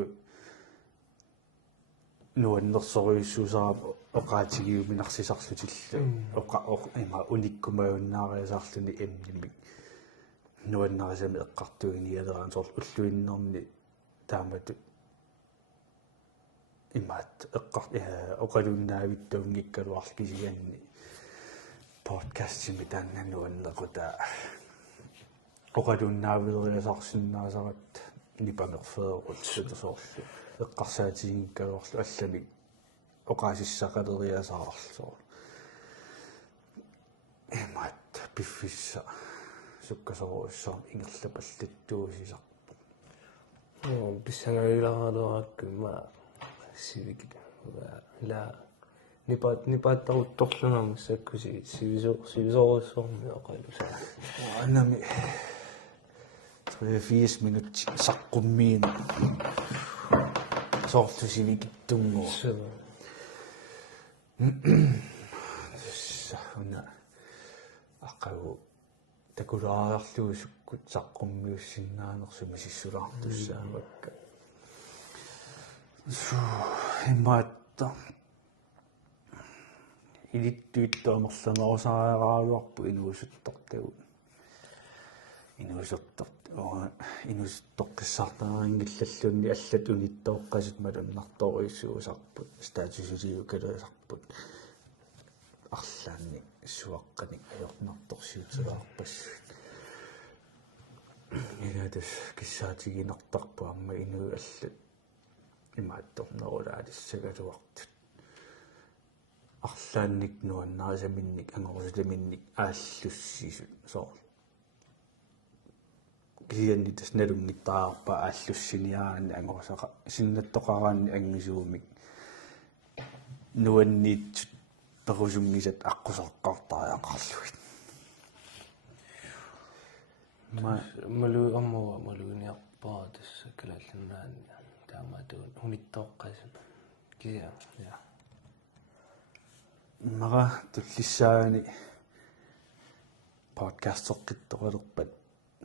нуаннерсориуссуусарап оqaатигиуминарсисарлутилла има униккумауннаариасаарлуни эмнимик нуаннарисами эққартугиниалераан соор уллуиннэрни таамату имаат эққарт оқалуннаавиттаунгиккалуарлкисиганни подкастими тааннануаннекута оқалуннаавилериасарсиннаасарат нипамерфеерут сутасоорлу эққарсаатигинккалуарлу алламик оқаасиссақалериасаарлу эмаат пиффисса суккасоруссаам ингерлапаллаттуусисарпу писсагаилааруаккума сивикит ла нипааттарутторлунарму саккуси сивисоруссуарми оқалуса анами 3-4 минутти саққуммиин соортусивикиттунгоо сахуна аққагу такулаариарлуусуккут саққуммиуссиннаанерсуми сиссулаартуссаамакка имаатта илиттуиттаамерланерусаараалуарпу инуусуттартагу инуусуттоққиссартаарингиллаллунни аллат униттооққасут малуннарторуиссуусарпут статусусиу калуасарпут арлаанни суаққаник аёрнарторсиутилаарпассут инатус киссаатигинертарпу амма инуу аллат имаатторнерулаалиссагалуартут арлаанник нуаннарисаминник ангорусуламинник ааллуссисут соор кианни nuanniit perusunggisat aqqusaqqartariaqarluit malu ammuwa maluuniarpaa tassa kalallannaani taamaatuun unittoqqasun kisia ja mara tullissaani podcast-soqqittoqalerpat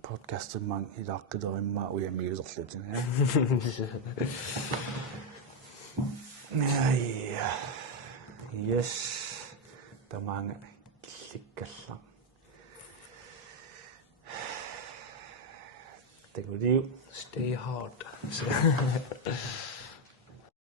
podcast-immaang ilaaqqitorimmaa uyamiuserlutuna ai yes tamaanga killikkallar stay hard